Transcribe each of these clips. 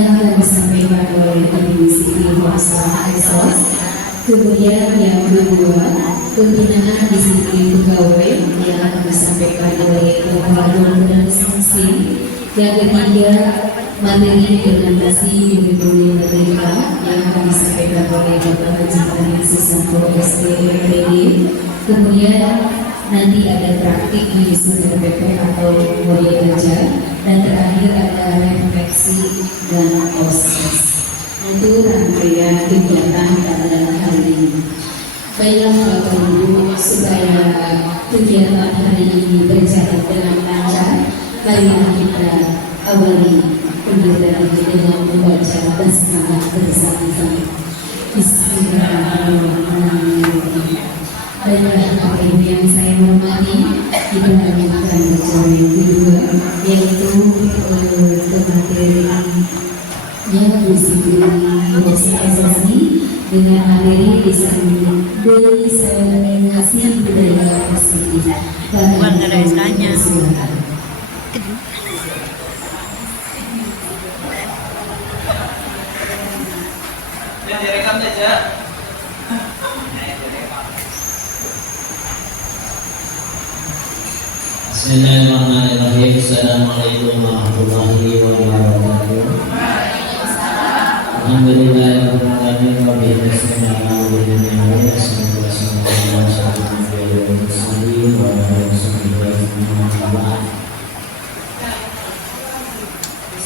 yang akan disampaikan oleh Ibu Siti Hafsah Aisos. Kemudian yang kedua, pembinaan disiplin pegawai yang akan disampaikan oleh Bapak Dr. Samsi. Yang ketiga, materi implementasi kurikulum merdeka yang akan disampaikan oleh Bapak Haji Tani Susanto SPMPD. Kemudian nanti ada praktik di SPP atau model belajar, dan terakhir ada refleksi dan proses. Itu rangkaian kegiatan pada hari ini. Baiklah Bapak Ibu, supaya kegiatan hari ini berjalan dengan lancar, marilah kita awali kegiatan dengan membaca basmalah bersama-sama. Bismillahirrahmanirrahim. Baiklah Bapak Ibu yang saya hormati, kita lanjutkan bacaan yang kedua, yaitu materi yang disiplin organisasi dengan materi diseminasi budaya positif. Bukan rasanya. Yang direkam saja. Bismillahirrahmanirrahim. Assalamualaikum warahmatullahi wabarakatuh. Alhamdulillahirrahmanirrahim.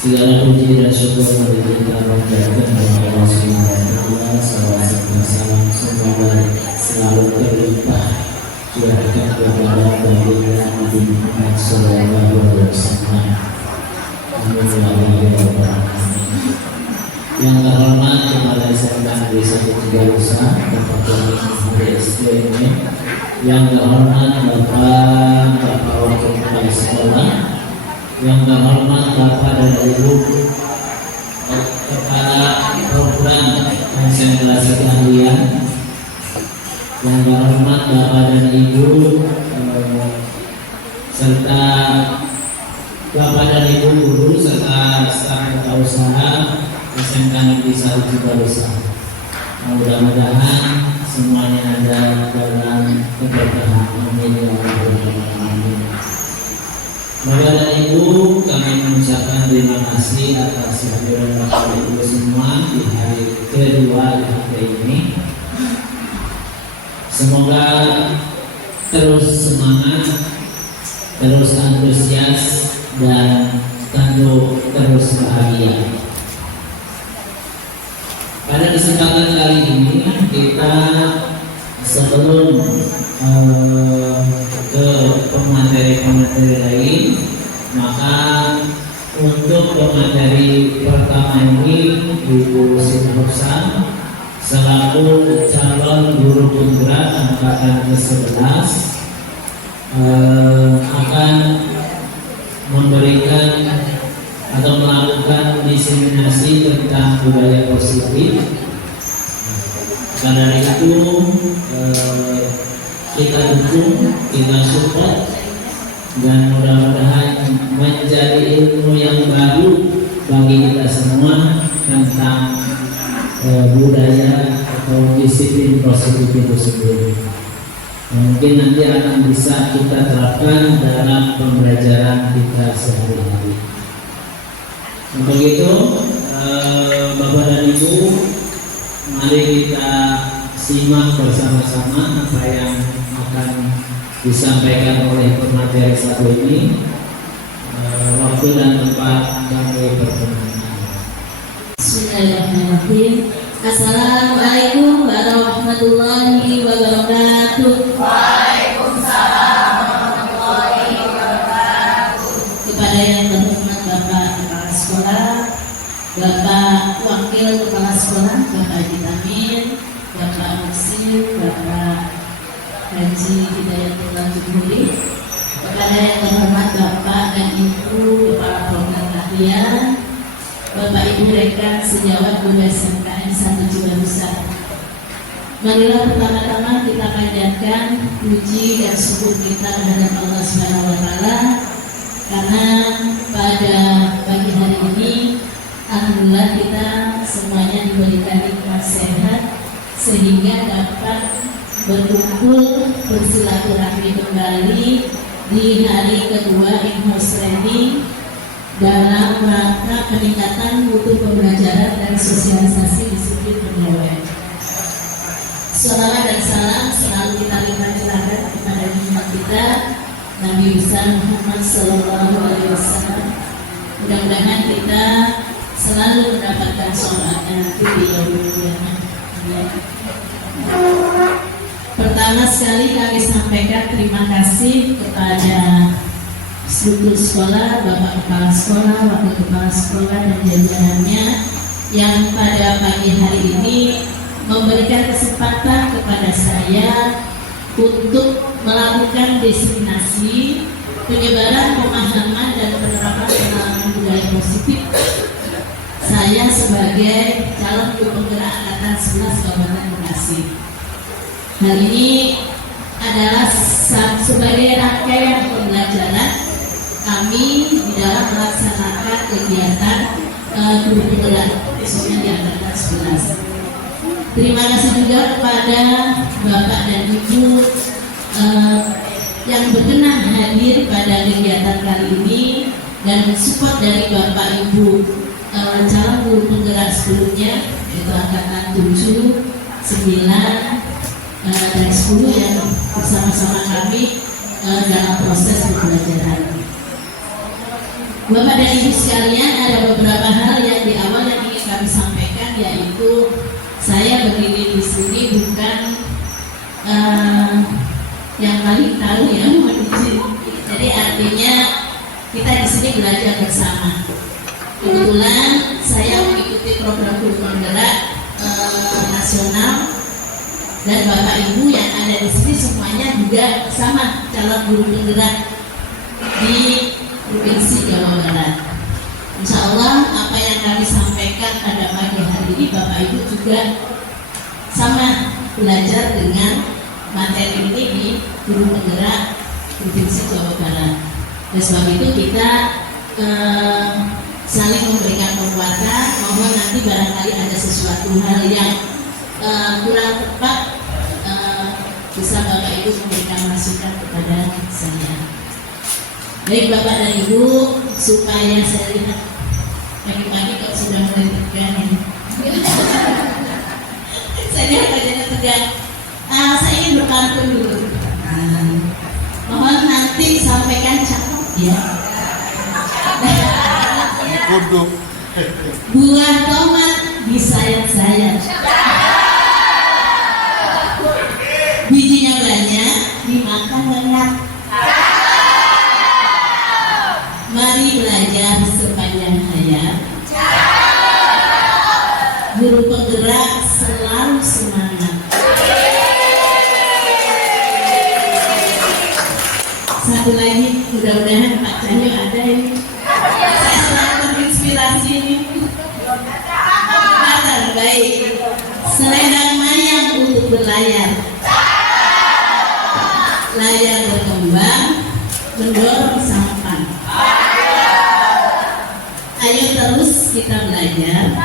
Segala puji dan syukur bagi kita panjatkan kepada Allah Subhanahu wa taala. Salam semoga selalu berlimpah curahkan kepada baginda Nabi Muhammad sallallahu alaihi wasallam. Amin ya rabbal alamin. Yang terhormat kepada Sekda Desa Cigalusa, Bapak Kepala SDM, yang terhormat Bapak Wakil Kepala Sekolah, yang terhormat Bapak dan Ibu Kepala Program Konsentrasi Keahlian, yang terhormat Bapak dan Ibu serta Bapak dan Ibu guru serta staf usaha SMK Negeri 1 Cigalusa. Mudah-mudahan semuanya ada dalam keberkahan. Amin ya rabbal alamin. Bapak dan Ibu, kami mengucapkan terima kasih atas kehadiran Bapak dan Ibu semua di hari kedua ini. Semoga terus semangat, terus antusias, dan tentu terus bahagia. Pada kesempatan kali ini kita sebelum ke pemateri lain, maka untuk pemateri pertama ini Ibu Siti Hafsah selaku calon guru penggerak angkatan ke-11 akan memberikan atau melakukan diseminasi tentang budaya positif. Karena itu kita dukung, kita support, dan mudah-mudahan menjadi ilmu yang baru bagi kita semua tentang budaya atau disiplin positif itu sendiri. Mungkin nanti akan bisa kita terapkan dalam pembelajaran kita sehari-hari. Untuk itu, Bapak dan Ibu, mari kita simak bersama-sama apa yang akan disampaikan oleh pemateri satu ini. Waktu dan tempat kami perkenalkan. Bismillahirrahmanirrahim. Assalamualaikum warahmatullahi wabarakatuh. Waalaikumsalam warahmatullahi wabarakatuh. Kepada yang terhormat Bapak Kepala Sekolah, Bapak Wakil Kepala Sekolah, Bapak Haji Tamin, Bapak Muksir, Bapak Haji Hidayatullah Jumhuri, kepada yang terhormat Bapak dan Ibu Kepala Program Keahlian, Bapak Ibu Rekan Sejawat Guru SMKN 1 Cigalusa. Marilah pertama-tama kita panjatkan puji dan syukur kita terhadap Allah Subhanahu wa taala, karena pada pagi hari ini Alhamdulillah kita semuanya diberikan nikmat sehat sehingga dapat berkumpul bersilaturahmi kembali di hari kedua in-house training dalam rangka peningkatan mutu pembelajaran dan sosialisasi disiplin pegawai. Salawat dan salam selalu kita limpahkan kepada Nabi kita Nabi besar Muhammad Sallallahu Alaihi Wasallam. Mudah-mudahan kita selalu mendapatkan sholatnya nanti di yaumul qiyamah. Pertama sekali kami sampaikan terima kasih kepada struktur sekolah, Bapak Kepala Sekolah, Wakil Kepala Sekolah dan jajarannya yang pada pagi hari ini memberikan kesempatan kepada saya untuk melakukan diseminasi penyebaran pemahaman dan penerapan pengalaman budaya positif saya sebagai calon guru penggerak angkatan 11 Kabupaten Bekasi. Hal ini adalah sebagai rangkaian pembelajaran kami di dalam melaksanakan kegiatan guru penggerak khususnya di angkatan 11. Terima kasih juga kepada Bapak dan Ibu yang berkenan hadir pada kegiatan kali ini dan support dari Bapak Ibu calon guru penggerak sebelumnya yaitu angkatan 7, 9 dan 10 yang bersama-sama kami dalam proses pembelajaran. Bapak dan Ibu sekalian, ada beberapa hal yang di awal yang ingin kami sampaikan, yaitu saya berdiri di sini bukan yang paling tahu ya, jadi artinya kita di sini belajar bersama. Kebetulan saya mengikuti program guru penggerak nasional dan Bapak Ibu yang ada di sini semuanya juga sama calon guru penggerak di Provinsi Jawa Barat. Insya Allah apa yang kami sampaikan pada pagi hari ini Bapak Ibu juga sama belajar dengan materi ini di guru penggerak Provinsi Jawa Barat. Oleh sebab itu kita saling memberikan penguatan. Mohon nanti barangkali ada sesuatu hal yang kurang tepat bisa Bapak Ibu memberikan masukan kepada saya. Baik Bapak dan Ibu, supaya saya lihat pagi-pagi kok sudah mulai tegang ya. Saya lihat wajahnya tegang. Saya ingin berpantun dulu. Mohon nanti sampaikan cakap ya. Buah tomat disayat-sayat, bijinya banyak, dimakan banyak. Mari belajar sepanjang hayat. Guru penggerak selalu semangat. Satu lagi, mudah-mudahan Pak Cahyo ada ini. Saya selalu terinspirasi ini. Baik. Selendang mayang untuk berlayar. Layar berkembang, mendorong sampan. Ayo terus kita belajar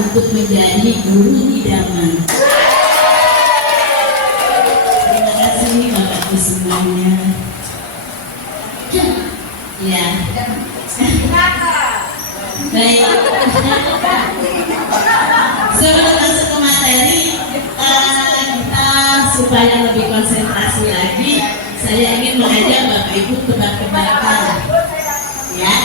untuk menjadi guru idaman. Terima kasih Bapak Ibu semuanya. Ya. Baik. Sebelum masuk ke materi, kita supaya lebih konsentrasi lagi, saya ingin mengajak Bapak Ibu tebak-tebakan. Ya.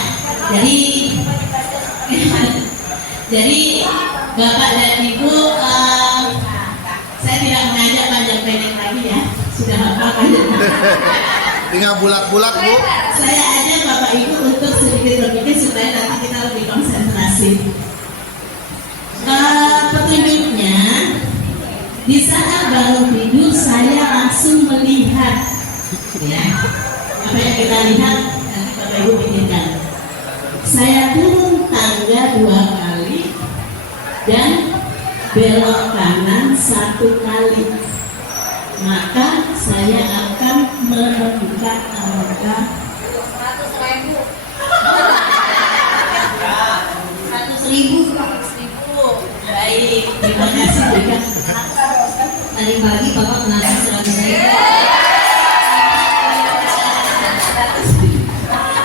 Jadi Bapak dan Ibu, saya tidak mengajak panjang pendek lagi ya, sudah hafal panjang. Tinggal bulat-bulat Bu. Saya ajak Bapak Ibu untuk sedikit berpikir supaya nanti kita lebih konsentrasi. Petunjuknya, di saat bangun tidur saya langsung melihat, ya, apa yang kita lihat nanti Bapak Ibu pikirkan. Saya turun tangga 2 kali dan belok kanan 1 kali. Maka saya akan menemukan angka 100.000. 1000. Baik, terima kasih juga. Tadi pagi Bapak mengasih 100.000.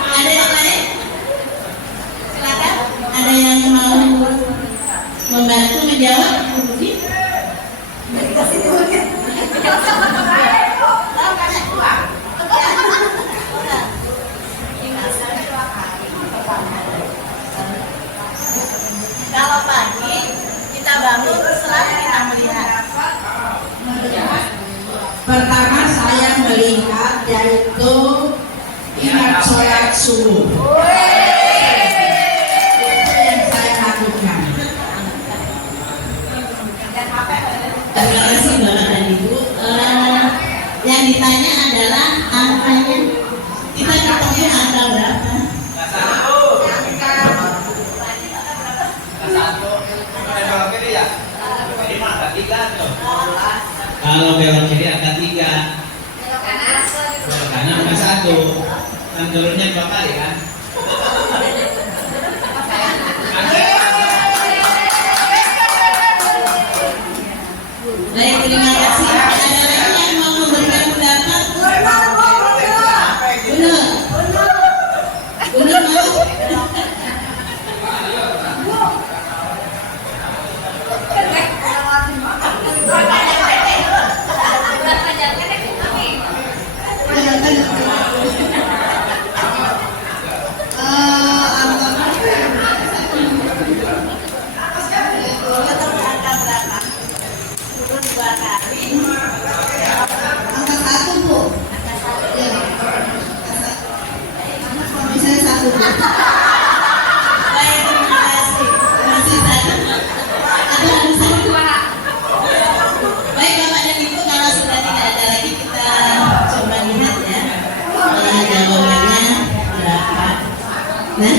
Ada yang lain? Silakan. Ada yang mau membantu menjawab? Kalau pagi kita bangun selalu kita melihat. Pertama saya melihat yaitu ingat sholat subuh. Itu yang saya lakukan. Terima kasih Bapak dan Ibu. Yang ditanya adalah angkanya. Kita ketemu angka berapa? Kalau belok kiri angka 3, belok kanan angka 1. Kan turunnya 2 kali kan? Baik, terima kasih. Ada lagi yang mau memberikan pendapat? Benar mau? Angka 1 Bu. Misalnya 1 Bu. Baik, terima kasih. Masih 1. Atau harus 1? Baik Bapak dan Ibu, kalau sudah tidak ada lagi kita coba lihat ya. Jawabannya berapa? Nah,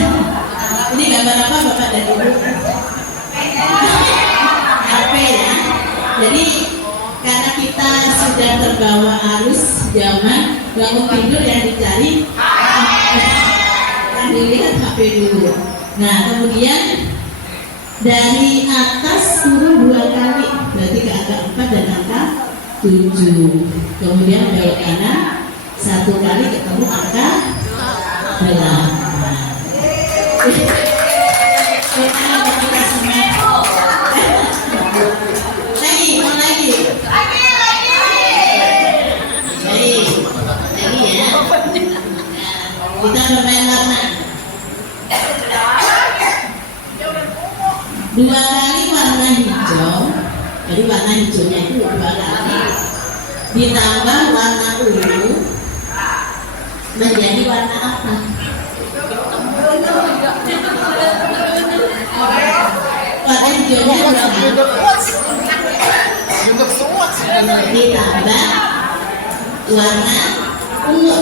ini gambar apa Bapak dan Ibu? HP ya. Jadi karena kita sudah terbawa arus zaman, bangun tidur yang dicari yang dilihat HP dulu. Nah kemudian dari atas turun 2 kali, berarti ke angka 4 dan angka 7. Kemudian belok kanan 1 kali ketemu angka 8. Kita bermain warna. 2 kali warna hijau. Jadi warna hijaunya itu 2 kali. Ditambah warna ungu menjadi warna apa? Warna hijaunya 2 kali. Ditambah warna ungu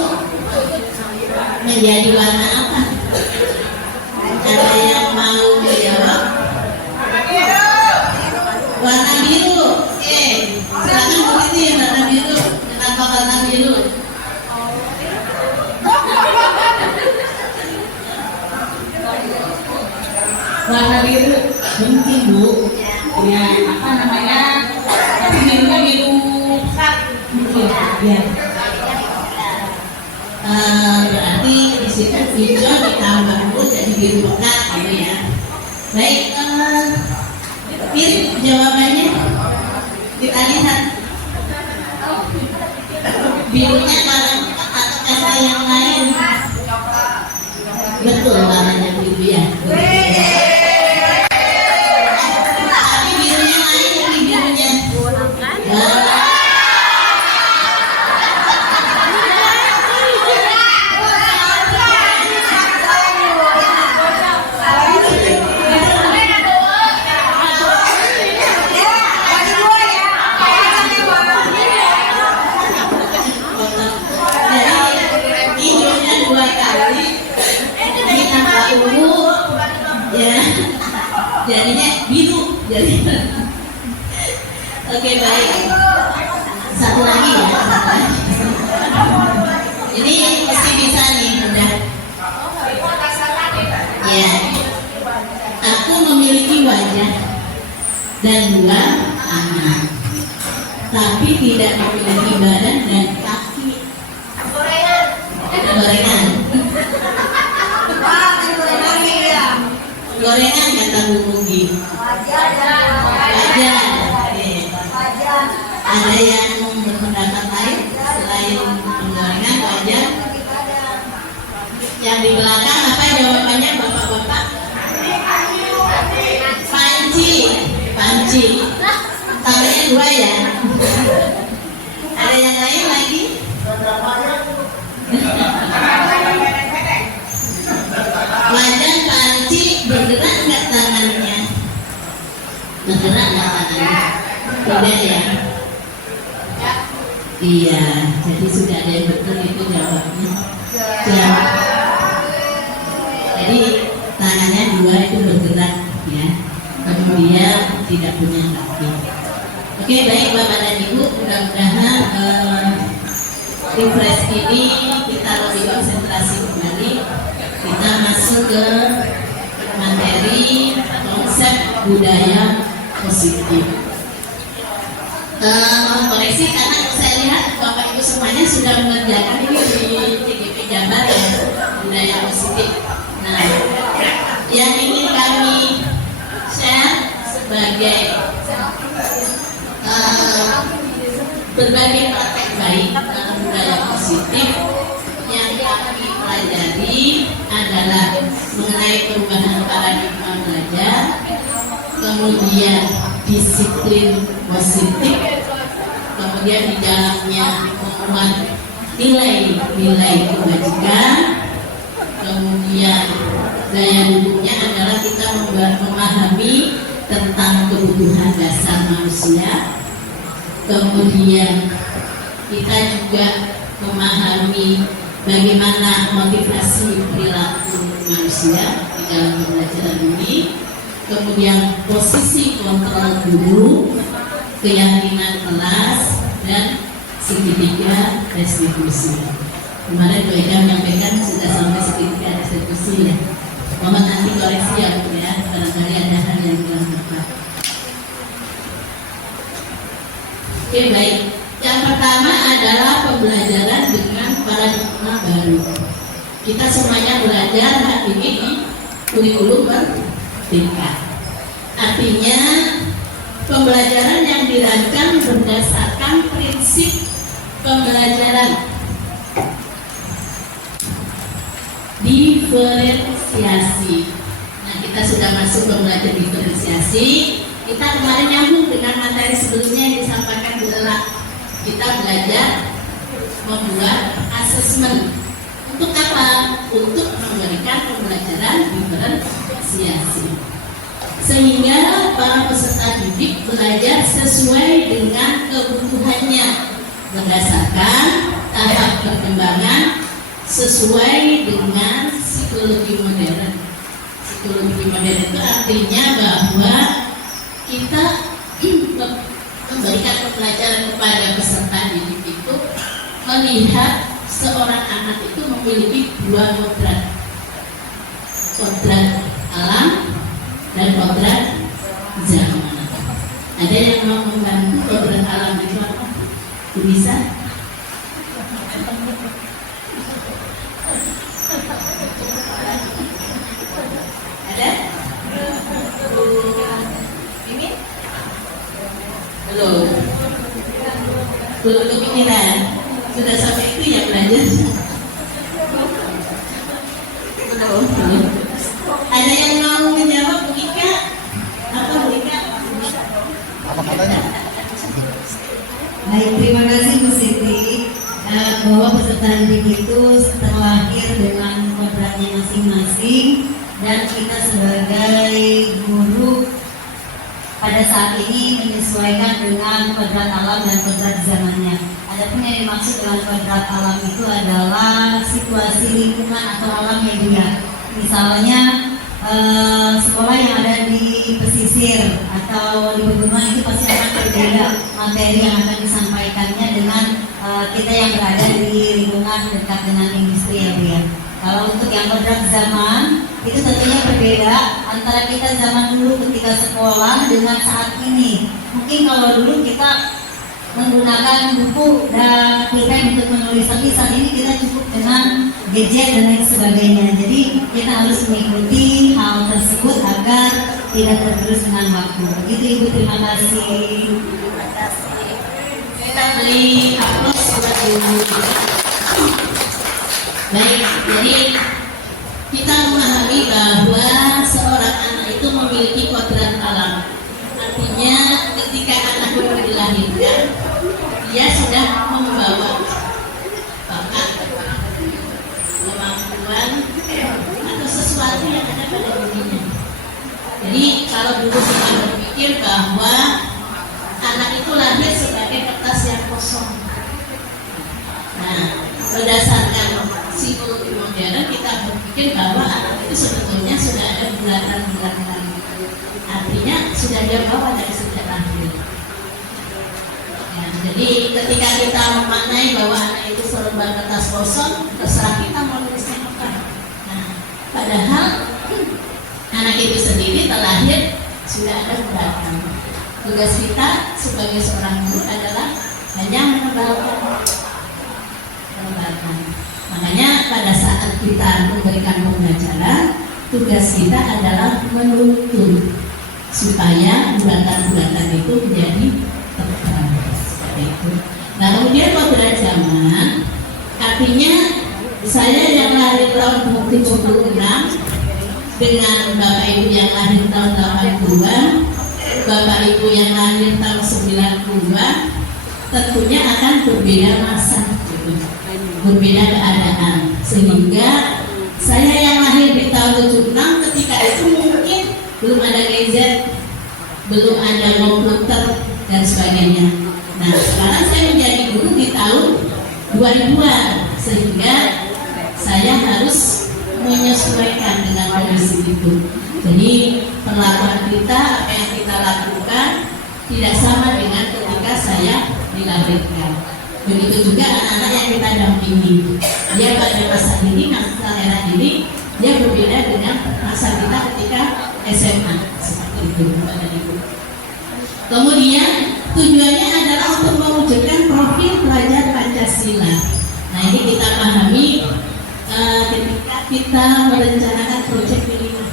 menjadi warna apa? Ada yang mau menjawab? Warna biru. Silakan Bu Titi, warna biru. Kenapa warna biru? Warna biru mungkin Bu. Ya, apa namanya? Tapi birunya biru mungkin ya. Berarti di situ hijau ditambah ungu jadi biru pekat gitu ya. Baik, jawabannya kita lihat birunya warna atau kata yang lain. Betul warnanya biru ya. Tapi birunya lain dari birunya. Jadinya biru jadi. Oke, baik, satu lagi ya, ini mesti bisa nih udah ya. Satu, memiliki wajah dan dua, tangan, tapi tidak memiliki badan dan kaki. Gorengan. Gorengan, Wah, gorengan ya. gorengan kata Bu Mugi. Wajah dan Wajah. Oke. wajah. Ada yang berpendapat lain selain gorengan, wajah? Yang di belakang apa jawabannya bapak-bapak? Panci, panci. Tangannya dua ya. Ada yang lain lagi? Wajah panci, bergerak nggak tangannya? Bergerak nggak tangannya? Tidak ya. Iya, jadi sudah ada yang betul itu jawabnya. Jawab. Jadi tangannya dua itu bergerak ya. Kemudian tidak punya kaki. Oke, baik Bapak dan Ibu, mudah-mudahan refresh ini kita lebih konsentrasi kembali. Kita masuk ke materi konsep budaya positif. Mohon koreksi karena saya lihat Bapak Ibu semuanya sudah mengerjakan ini di TGP Jabar ya, budaya positif. Nah, yang ingin kami share sebagai berbagai praktek baik dalam budaya positif yang kami pelajari adalah mengenai perubahan paradigma belajar, kemudian disiplin positif, kemudian di dalamnya memuat nilai-nilai kebajikan, kemudian daya dukungnya adalah kita memahami tentang kebutuhan dasar manusia, kemudian kita juga memahami bagaimana motivasi perilaku manusia di dalam pembelajaran ini, kemudian posisi kontrol guru, keyakinan kelas, dan segitiga restitusi. Kemarin Bu Eka menyampaikan sudah sampai segitiga restitusi ya. Mohon nanti koreksi ya Bu ya, barangkali ada hal yang kurang tepat. Oke baik, yang pertama adalah pembelajaran dengan paradigma baru. Kita semuanya belajar hari ini di kurikulum merdeka. Artinya pembelajaran yang dirancang berdasarkan prinsip pembelajaran diferensiasi. Nah, kita sudah masuk pembelajaran diferensiasi. Kita kemarin nyambung dengan materi sebelumnya yang disampaikan Bu Ela. Kita belajar membuat asesmen. Untuk apa? Untuk memberikan pembelajaran diferensiasi. Sehingga para peserta didik belajar sesuai dengan kebutuhannya berdasarkan tahap perkembangan sesuai dengan psikologi modern. Psikologi modern itu artinya bahwa kita memberikan pembelajaran kepada peserta didik itu melihat seorang anak itu memiliki dua kodrat, kodrat alam dan kodrat zaman. Ada yang mau membantu kodrat alam itu apa? Bisa? Ada? Ini? Belum. Belum kepikiran. Sudah sampai itu ya belajar. Belum. Ada yang mau menjawab Bu Ika? Apa Bu Ika? Apa katanya? Baik, terima kasih Bu Siti. Bahwa peserta didik itu terlahir dengan kodratnya masing-masing dan kita sebagai guru pada saat ini menyesuaikan dengan kodrat alam dan kodrat zamannya. Adapun yang dimaksud dengan kodrat alam itu adalah situasi lingkungan atau alam media. Misalnya sekolah yang ada di pesisir atau di pegunungan itu pasti akan berbeda materi yang akan disampaikannya dengan kita yang berada di lingkungan dekat dengan industri ya Bu ya. Kalau untuk yang kodrat zaman itu tentunya berbeda antara kita zaman dulu ketika sekolah dengan saat ini. Mungkin kalau dulu kita menggunakan buku dan pulpen untuk menulis, tapi saat ini kita cukup dengan gadget dan lain sebagainya. Jadi kita harus mengikuti hal tersebut agar tidak tergerus dengan waktu. Begitu Ibu, terima kasih. Kita beri aplaus buat Ibu. Baik, jadi kita memahami bahwa seorang anak itu memiliki kodrat alam. Artinya ketika anak itu dilahirkan, dia sudah membawa bakat, kemampuan atau sesuatu yang ada pada dirinya. Jadi kalau dulu kita berpikir bahwa anak itu lahir sebagai kertas yang kosong. Nah, berdasarkan psikologi modern kita berpikir bahwa anak itu sebetulnya sudah ada bulatan-bulatan. Artinya sudah dia bawa dari sejak lahir. Ya, jadi ketika kita memaknai bahwa anak itu selembar kertas kosong, terserah kita mau nulisnya apa. Nah, padahal anak itu sendiri terlahir sudah ada bulatan. Tugas kita sebagai seorang guru adalah hanya menebalkan. Makanya pada saat kita memberikan pembelajaran, tugas kita adalah menuntun supaya bulatan-bulatan itu menjadi terang seperti itu. Nah, kemudian kodrat zaman, artinya saya yang lahir tahun 76 dengan Bapak Ibu yang lahir tahun 80-an, Bapak Ibu yang lahir tahun 90-an, tentunya akan berbeda masa, gitu. Berbeda keadaan, sehingga saya yang lahir di tahun 76 ketika itu mungkin belum ada gadget, belum ada komputer dan sebagainya. Nah, sekarang saya menjadi guru di tahun 2000-an, sehingga saya harus menyesuaikan dengan kondisi itu. Jadi perlakuan kita, apa yang kita lakukan tidak sama dengan ketika saya dilahirkan. Begitu juga anak-anak yang kita dampingi, dia pada masa ini, masa era ini, dia berbeda dengan masa kita ketika SMA, seperti itu. Kemudian tujuannya adalah untuk mewujudkan profil pelajar Pancasila. Nah, ini kita pahami ketika kita merencanakan proyek bilingual.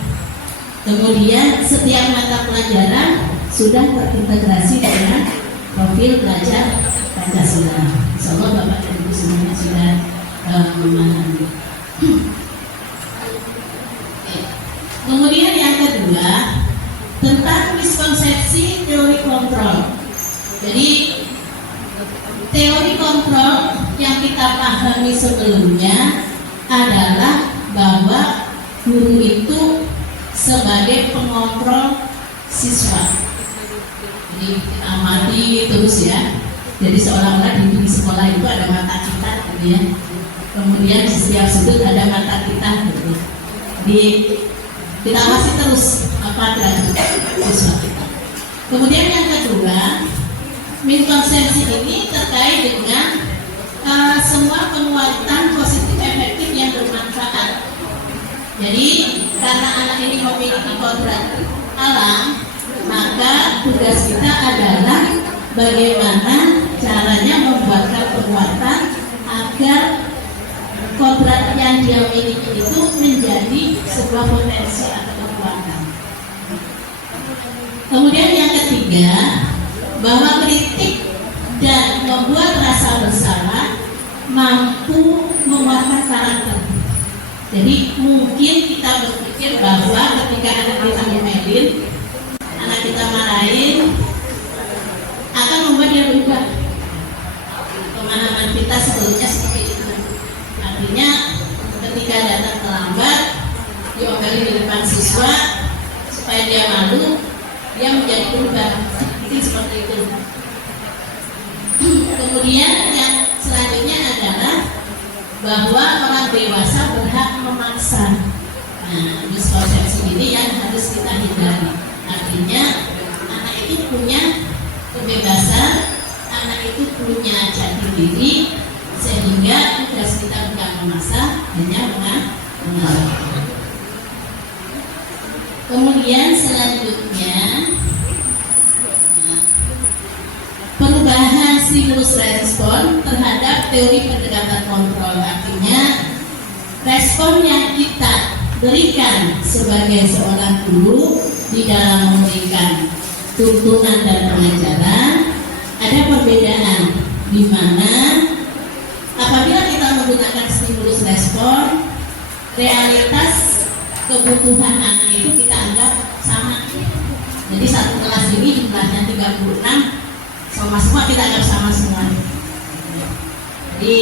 Kemudian setiap mata pelajaran sudah terintegrasi dengan profil pelajar Pancasila. Insyaallah Bapak dan Ibu semuanya sudah memahami. Kemudian yang kedua tentang miskonsepsi teori kontrol. Jadi teori kontrol yang kita pahami sebelumnya adalah bahwa guru itu sebagai pengontrol siswa. Jadi amati terus ya. Jadi seolah-olah di sekolah itu ada mata kita, gitu ya. Kemudian di setiap sudut ada mata kita, gitu. Jadi kita masih terus apa siswa kita. Kemudian yang kedua, miskonsepsi ini terkait dengan semua penguatan positif efektif yang bermanfaat. Jadi karena anak ini memiliki kodrat alam, maka tugas kita adalah bagaimana caranya membuatkan penguatan agar kodrat yang dia miliki itu menjadi sebuah potensi atau kekuatan. Kemudian yang ketiga, bahwa kritik dan membuat rasa bersalah mampu menguatkan karakter. Jadi mungkin kita berpikir bahwa ketika anak kita ngomelin, anak kita marahin, akan membuat dia berubah. Pemahaman kita sebelumnya seperti itu. Artinya ketika datang terlambat, diomelin di depan siswa supaya dia malu, dia menjadi berubah. Seperti itu. Kemudian yang selanjutnya adalah bahwa orang dewasa berhak memaksa. Nah, miskonsepsi ini yang harus kita hindari. Artinya anak itu punya kebebasan, anak itu punya jati diri, sehingga tugas kita bukan memaksa, hanya mengarahkan. Kemudian selanjutnya, perubahan stimulus respon terhadap teori pendekatan kontrol, artinya respon yang kita berikan sebagai seorang guru di dalam memberikan tuntunan dan pengajaran ada perbedaan, di mana apabila kita menggunakan stimulus respon, realitas kebutuhan anak itu kita anggap sama. Jadi satu kelas ini jumlahnya 36, semua kita anggap sama semua. Jadi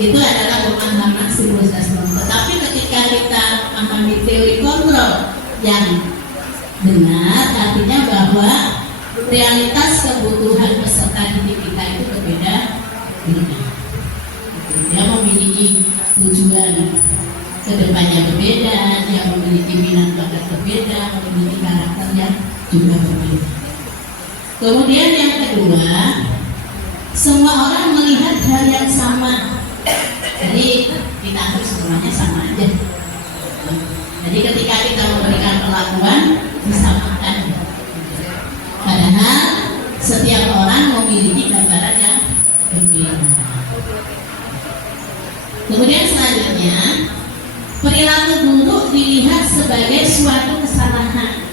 itu adalah pemahaman stimulus respon. Tetapi ketika kita memahami teori kontrol yang benar, artinya bahwa realitas kebutuhan peserta didik kita itu berbeda. Dia memiliki tujuan kedepannya berbeda, dia memiliki minat bakat berbeda, memiliki karakter yang juga berbeda. Kemudian yang kedua, semua orang melihat hal yang sama. Jadi kita anggap semuanya sama aja. Jadi ketika kita memberikan perlakuan disamakan. Padahal setiap orang memiliki gambaran yang berbeda. Kemudian selanjutnya, perilaku buruk dilihat sebagai suatu kesalahan.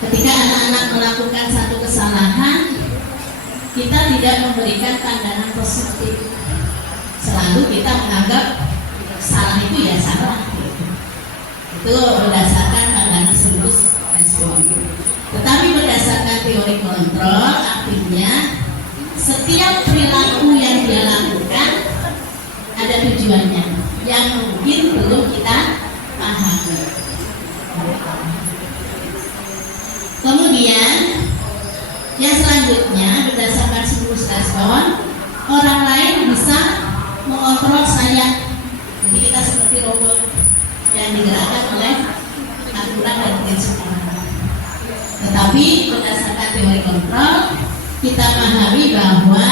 Ketika anak-anak melakukan satu kesalahan, kita tidak memberikan pandangan positif. Selalu kita menganggap salah itu ya salah. Itu berdasarkan pandangan stimulus respon. Tetapi berdasarkan teori kontrol, artinya setiap perilaku yang dia lakukan ada tujuannya yang mungkin belum kita pahami. Kemudian yang selanjutnya, berdasarkan stimulus respon, orang lain bisa mengontrol saya. Jadi kita seperti robot yang digerakkan oleh aturan dan prinsip orang. Tetapi berdasarkan teori kontrol, kita pahami bahwa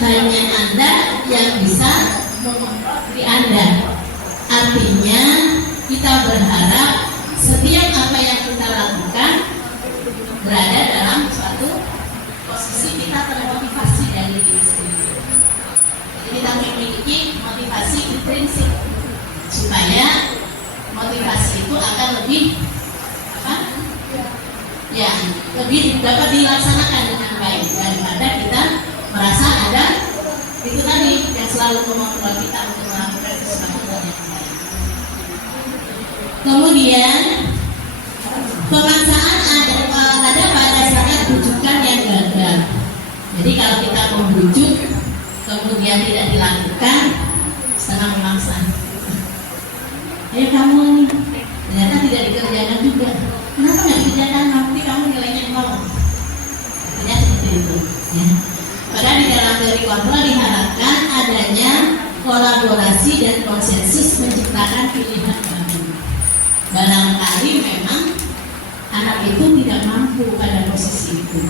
hanya Anda yang bisa mengontrol diri Anda. Artinya kita berharap setiap apa yang kita lakukan berada dalam suatu posisi kita termotivasi dari diri sendiri. Jadi kita memiliki motivasi intrinsik supaya motivasi itu akan lebih lebih dapat dilaksanakan dengan baik daripada kita merasa ada itu tadi yang selalu memotivasi kita untuk melakukan sesuatu yang baik. Kemudian pemaksaan ada pada saat rujukan yang gagal. Jadi kalau kita membujuk kemudian tidak dilakukan, setengah memaksa. Ayo kamu nih, ternyata tidak dikerjakan juga. Kenapa nggak dikerjakan? Nanti kamu nilainya nol. Artinya seperti itu. Ya. Padahal di dalam teori kontrol diharapkan adanya kolaborasi dan konsensus menciptakan pilihan baru. Barangkali memang anak itu tidak mampu pada posisi itu.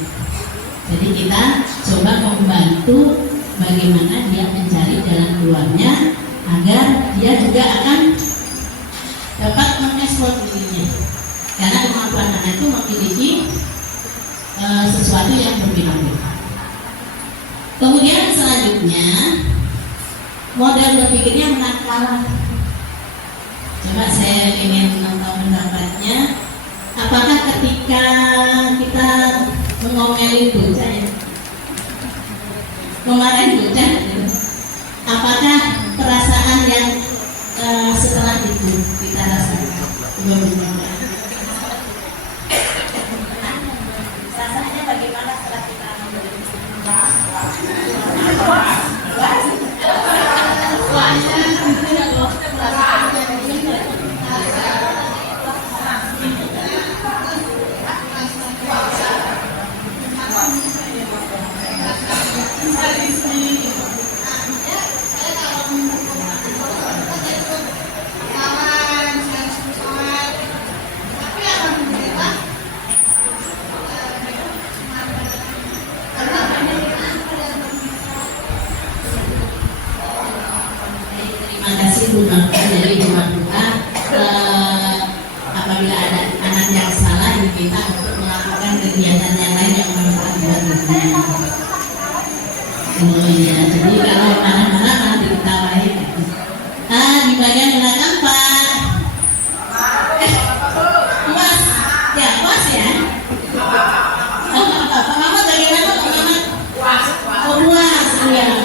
Jadi kita coba membantu bagaimana dia mencari jalan keluarnya agar dia juga akan dapat mengeksplor dirinya. Karena kemampuan anak itu memiliki sesuatu yang berbeda-beda. Kemudian selanjutnya model berpikirnya menang kalah. Coba saya ingin tahu pendapatnya. Apakah ketika kita mengomelin bocah ya, memarahin bocah, apakah perasaan yang setelah itu kita rasakan? Rasanya bagaimana setelah kita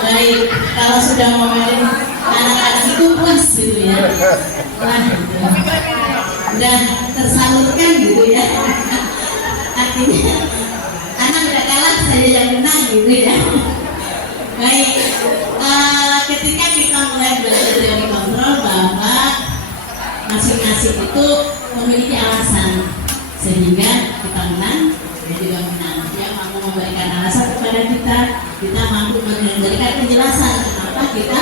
Baik, kalau sudah ngomelin anak-anak itu puas gitu ya. Wah, gitu. Udah tersalurkan gitu ya. Artinya anak udah kalah, saya yang menang gitu ya. Baik, ketika kita mulai belajar dari kontrol bahwa masing-masing itu memiliki alasan sehingga kita menang, dia juga menang. Dia mampu memberikan alasan kepada kita mampu memberikan penjelasan kenapa kita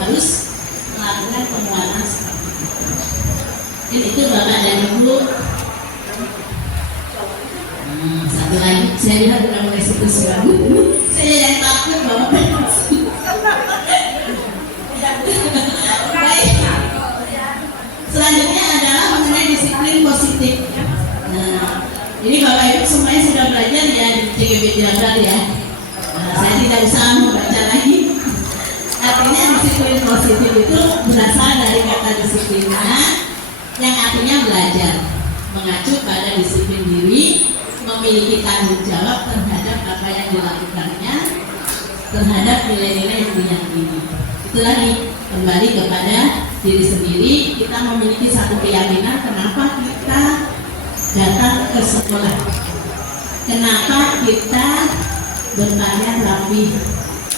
harus melakukan penguatan seperti itu. Ini itu Bapak dan Ibu. Satu lagi, saya lihat udah mulai setuju. Saya yang takut Bapak. Baik. Selanjutnya adalah mengenai disiplin positif. Nah, ini Bapak Ibu semuanya sudah belajar ya di CGB Jabar ya. Saya tidak usah membaca lagi. Artinya disiplin positif itu berasal dari kata disiplina yang artinya belajar, mengacu pada disiplin diri, memiliki tanggung jawab terhadap apa yang dilakukannya, terhadap nilai-nilai yang diyakini. Itu lagi kembali kepada diri sendiri. Kita memiliki satu keyakinan kenapa kita datang ke sekolah, kenapa kita berpakaian rapi,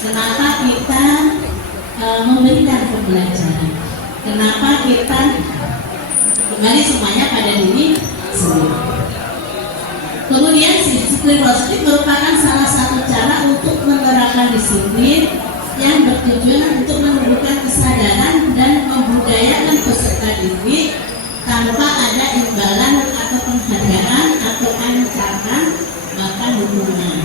kenapa kita memberikan pembelajaran, kenapa kita kembali semuanya pada diri sendiri. Kemudian disiplin positif merupakan salah satu cara untuk menerapkan disiplin yang bertujuan untuk menumbuhkan kesadaran dan membudayakan peserta didik tanpa ada imbalan atau penghargaan atau ancaman bahkan hukuman.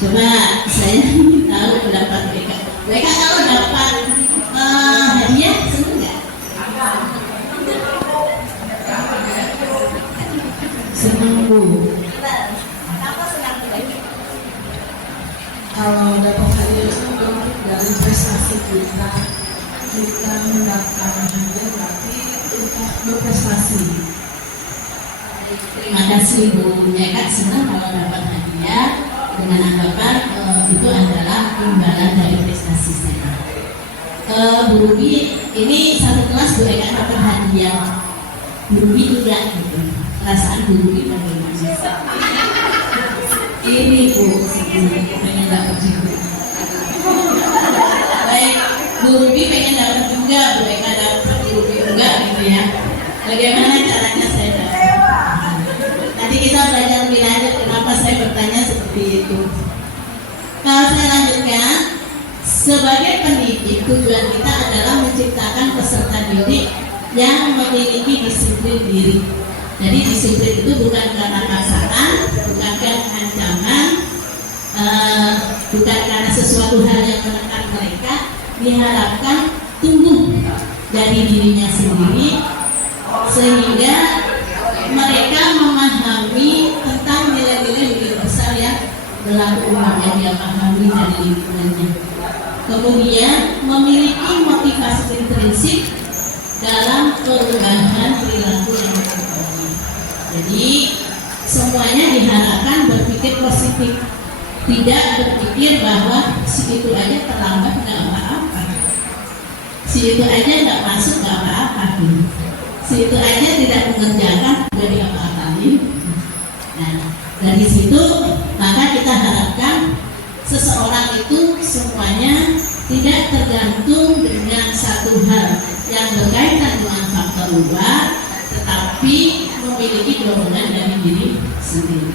Coba saya tahu pendapat mereka. Mereka kalau dapat hadiah senang nggak? Senang Bu. Kalau dapat hadiah itu bentuk dari prestasi kita mendapatkan hadiah berarti kita berprestasi. Terima kasih Bu. Mereka senang kalau dapat hadiah dengan anggapan itu adalah imbalan dari prestasi saya. Bu Ruby, ini satu kelas Bu Eka dapat hadiah. Bu Ruby juga gitu. Perasaan Bu Ruby bagaimana? Ini Bu, pengen dapat juga. Baik, Bu Ruby pengen dapat juga, Bu Eka dapat, Bu Ruby juga gitu ya. Bagaimana caranya saya dapat? Nanti kita belajar lebih lanjut kenapa saya bertanya seperti itu. Kalau saya lanjutkan, sebagai pendidik tujuan kita adalah menciptakan peserta didik yang memiliki disiplin diri. Jadi disiplin itu bukan karena paksaan, bukan karena ancaman, bukan karena sesuatu hal yang menekan mereka. Diharapkan tumbuh dari dirinya sendiri sehingga mereka memahami tentang nilai-nilai universal yang berlaku umum yang dia pahami dari lingkungannya. Kemudian memiliki motivasi intrinsik dalam perubahan perilaku yang terjadi. Jadi semuanya diharapkan berpikir positif, tidak berpikir bahwa si itu aja terlambat nggak apa-apa, si itu aja nggak masuk nggak apa-apa, si itu aja tidak mengerjakan udah diapa-apain. Nah dari situ maka kita harapkan seseorang itu semuanya tidak tergantung dengan satu hal yang berkaitan dengan faktor luar, tetapi memiliki dorongan dari diri sendiri.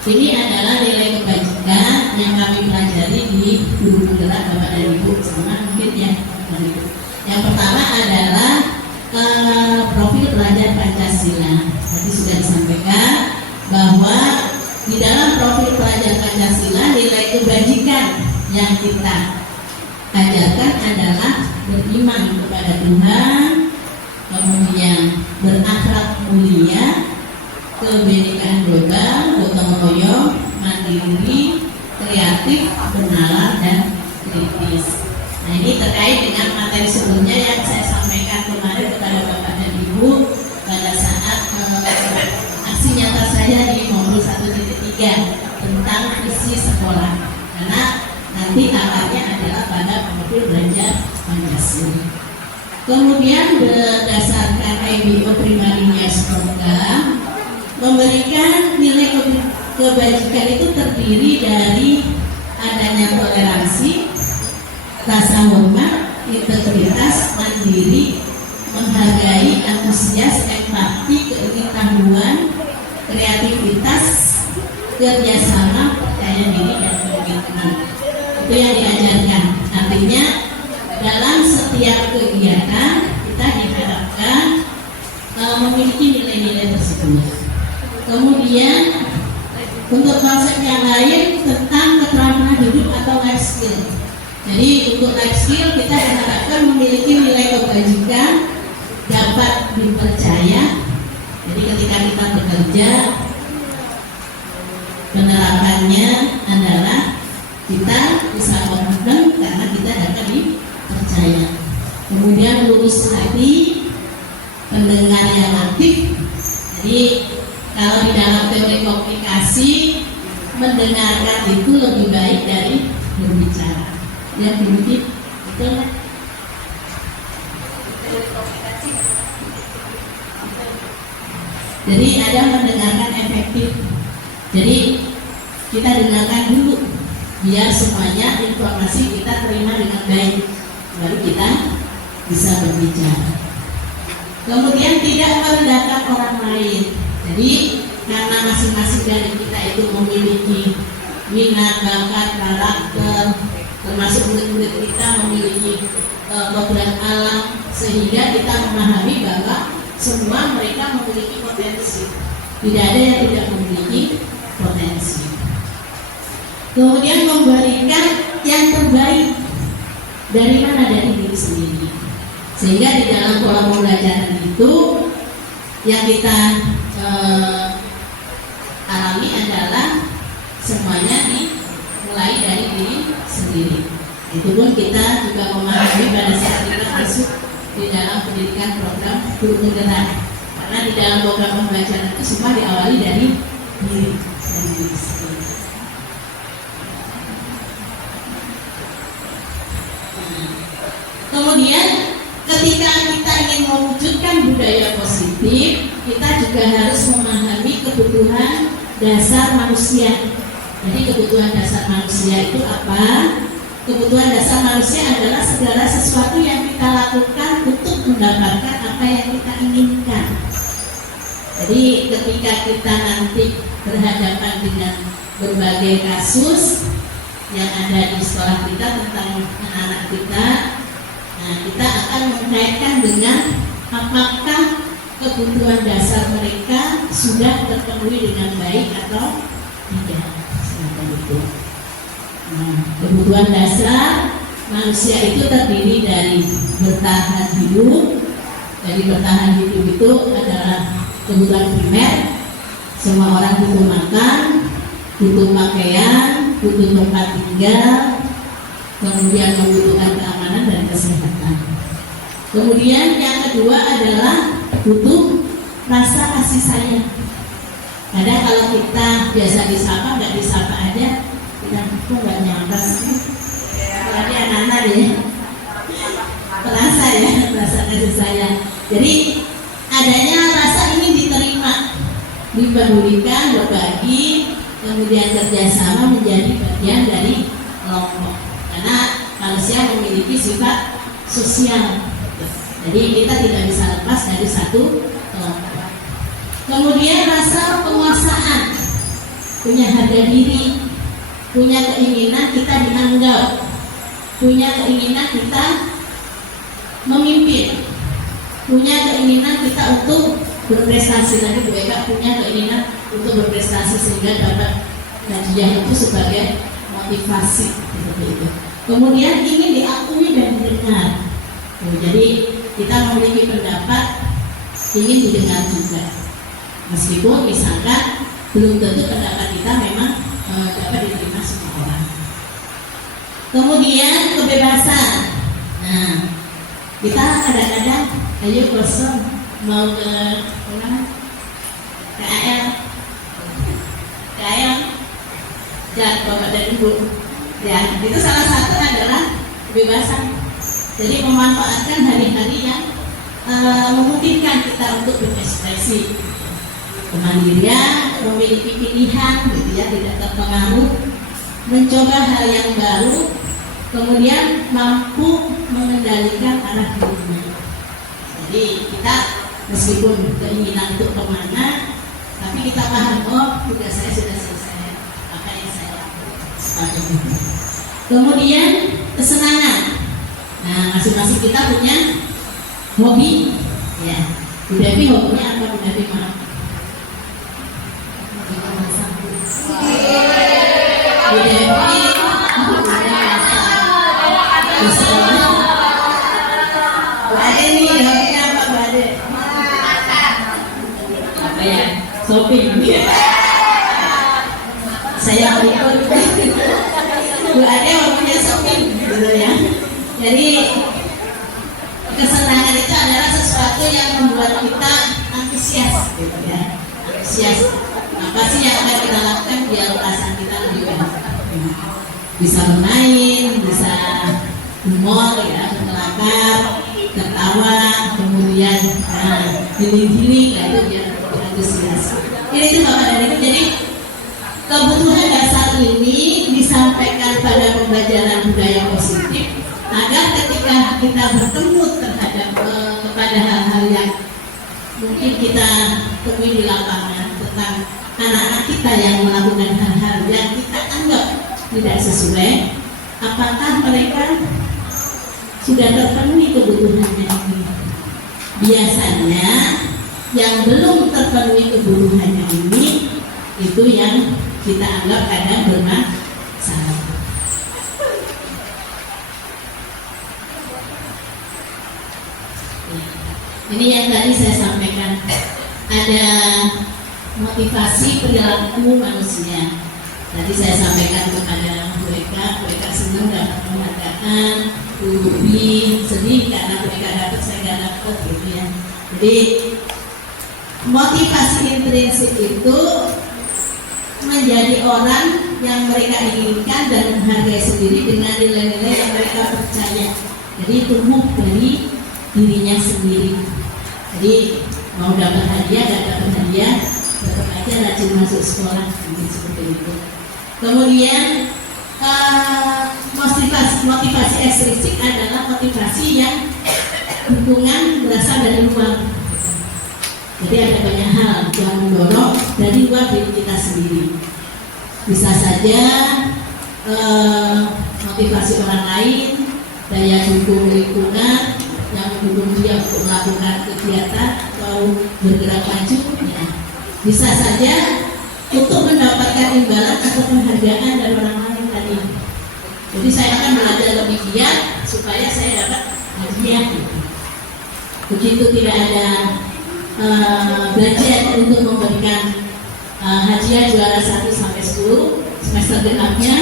Ini adalah nilai kebajikan yang kami pelajari di guru penggerak Bapak dan Ibu sama mungkin yang berikut. Yang pertama adalah profil pelajar Pancasila. Tadi sudah disampaikan bahwa di dalam profil pelajar Pancasila nilai kebajikan yang kita ajarkan adalah beriman kepada Tuhan, kemudian berakhlak mulia, kebinekaan global, gotong royong, mandiri, kreatif, bernalar, dan kritis. Nah ini terkait dengan materi sebelumnya yang saya sampaikan kemarin kepada Bapak dan Ibu pada saat aksi nyata saya di Mobil 1.3. Kemudian berdasarkan IBO Primarias program memberikan nilai kebajikan itu terdiri dari adanya toleransi, rasa hormat, integritas, mandiri, menghargai, antusias, empati, keingin-tahuan, kreativitas, kerjasama, percaya diri, dan komitmen. Itu yang diajarkan. Artinya dalam setiap kegiatan kita diharapkan memiliki nilai-nilai tersebut. Kemudian untuk konsep yang lain tentang keterampilan hidup atau life skill. Jadi untuk life skill kita diharapkan memiliki nilai kebajikan, dapat dipercaya. Jadi ketika kita bekerja, penerapannya adalah kita bisa komitmen karena kita dapat dipercaya. Kemudian lurus hati, pendengar yang aktif. Jadi kalau di dalam teori komunikasi, mendengarkan itu lebih baik dari berbicara. Yang begitu betul. Jadi ada mendengarkan efektif. Jadi kita dengarkan dulu biar semuanya informasi kita terima dengan baik, baru kita bisa berbicara. Kemudian tidak merendahkan orang lain. Jadi karena masing-masing dari kita itu memiliki minat, bakat, karakter, termasuk murid-murid kita memiliki kodrat alam, sehingga kita memahami bahwa semua mereka memiliki potensi. Tidak ada yang tidak memiliki potensi. Kemudian memberikan yang terbaik dari mana, dari diri sendiri. Sehingga di dalam pola pembelajaran itu yang kita alami adalah semuanya dimulai dari diri sendiri. Itu pun kita juga memahami pada saat kita masuk di dalam pendidikan program guru penggerak, karena di dalam program pembelajaran itu semua diawali dari diri sendiri. Kemudian ketika kita ingin mewujudkan budaya positif, kita juga harus memahami kebutuhan dasar manusia. Jadi kebutuhan dasar manusia itu apa? Kebutuhan dasar manusia adalah segala sesuatu yang kita lakukan untuk mendapatkan apa yang kita inginkan. Jadi ketika kita nanti berhadapan dengan berbagai kasus yang ada di sekolah kita tentang anak-anak kita, nah, kita akan mengaitkan dengan apakah kebutuhan dasar mereka sudah terpenuhi dengan baik atau tidak. Seperti itu. Nah, kebutuhan dasar manusia itu terdiri dari bertahan hidup. Jadi bertahan hidup itu adalah kebutuhan primer. Semua orang butuh makan, butuh pakaian, butuh tempat tinggal, kemudian membutuhkan keamanan dan kesehatan. Kemudian yang kedua adalah butuh rasa kasih sayang. Kadang kalau kita biasa disapa, nggak disapa aja, kita kok nggak nyapa sih. Apalagi anak-anak ya, terasa ya rasa kasih sayang. Jadi adanya rasa ingin diterima, dipedulikan, berbagi, kemudian kerjasama menjadi bagian dari kelompok. Karena manusia memiliki sifat sosial, jadi kita tidak bisa lepas dari satu kelompok. Kemudian rasa penguasaan, punya harga diri, punya keinginan kita dianggap, punya keinginan kita memimpin, punya keinginan kita untuk berprestasi. Nanti Bu Eka punya keinginan untuk berprestasi sehingga dapat hadiah itu sebagai motivasi seperti itu. Kemudian ingin diakui dan didengar. Jadi kita memiliki pendapat, ingin didengar juga. Meskipun misalkan belum tentu pendapat kita memang dapat diterima semua orang. Kemudian kebebasan. Nah, kita kadang-kadang ayo kosong mau ke mana? KL, dan Bapak dan Ibu. Ya, itu salah satu adalah kebebasan. Jadi memanfaatkan hari-hari yang memungkinkan kita untuk berekspresi. Kemandirian, memiliki pilihan, gitu ya, tidak terpengaruh, mencoba hal yang baru, kemudian mampu mengendalikan arah hidupnya. Jadi kita meskipun keinginan untuk kemana, tapi kita paham, oh tugas saya sudah selesai, apa yang saya lakukan. Kemudian kesenangan. Nah, masing-masing kita punya hobi, ya. Bu Devi hobinya apa, Bu Devi? Maaf. Bu Devi hobinya masak. Bu Ade nih hobinya apa, Bu Ade? Apa ya? Shopping. Saya ikut. Bu Ade hobinya shopping, gitu ya. Jadi kesenangan itu adalah sesuatu yang membuat kita antusias, gitu ya. Antusias. Apa sih yang akan kita lakukan biar perasaan kita lebih baik? Bisa bermain, bisa humor, ya, berkelakar, tertawa, kemudian healing, itu biar antusias. Ini itu Bapak dan Ibu. Jadi kebutuhan dasar ini disampaikan pada pembelajaran budaya positif agar ketika kita bertemu terhadap kepada hal-hal yang mungkin kita temui di lapangan tentang anak-anak kita yang melakukan hal-hal yang kita anggap tidak sesuai, apakah mereka sudah terpenuhi kebutuhannya ini? Biasanya yang belum terpenuhi kebutuhannya ini itu yang kita anggap kadang bermasalah. Ini yang tadi saya sampaikan, ada motivasi perilaku manusia. Tadi saya sampaikan kepada mereka senang dapat penghargaan, lebih sedih karena mereka dapat, saya nggak dapat, gitu ya. Jadi motivasi intrinsik itu menjadi orang yang mereka inginkan dan menghargai sendiri dengan nilai-nilai yang mereka percaya. Jadi tumbuh dari dirinya sendiri. Jadi mau dapat hadiah, gak dapat hadiah, tetap aja rajin masuk sekolah, seperti itu. Kemudian motivasi ekstrinsik adalah motivasi yang dukungan berasal dari luar. Jadi ada banyak hal yang mendorong dari luar diri kita sendiri. Bisa saja motivasi orang lain, daya dukung lingkungan yang mendukung dia untuk melakukan kegiatan atau bergerak maju, ya. Bisa saja untuk mendapatkan imbalan atau penghargaan dari orang lain tadi. Jadi saya akan belajar lebih giat supaya saya dapat hadiah. Begitu tidak ada budget untuk memberikan hadiah juara 1 sampai 10 semester genapnya,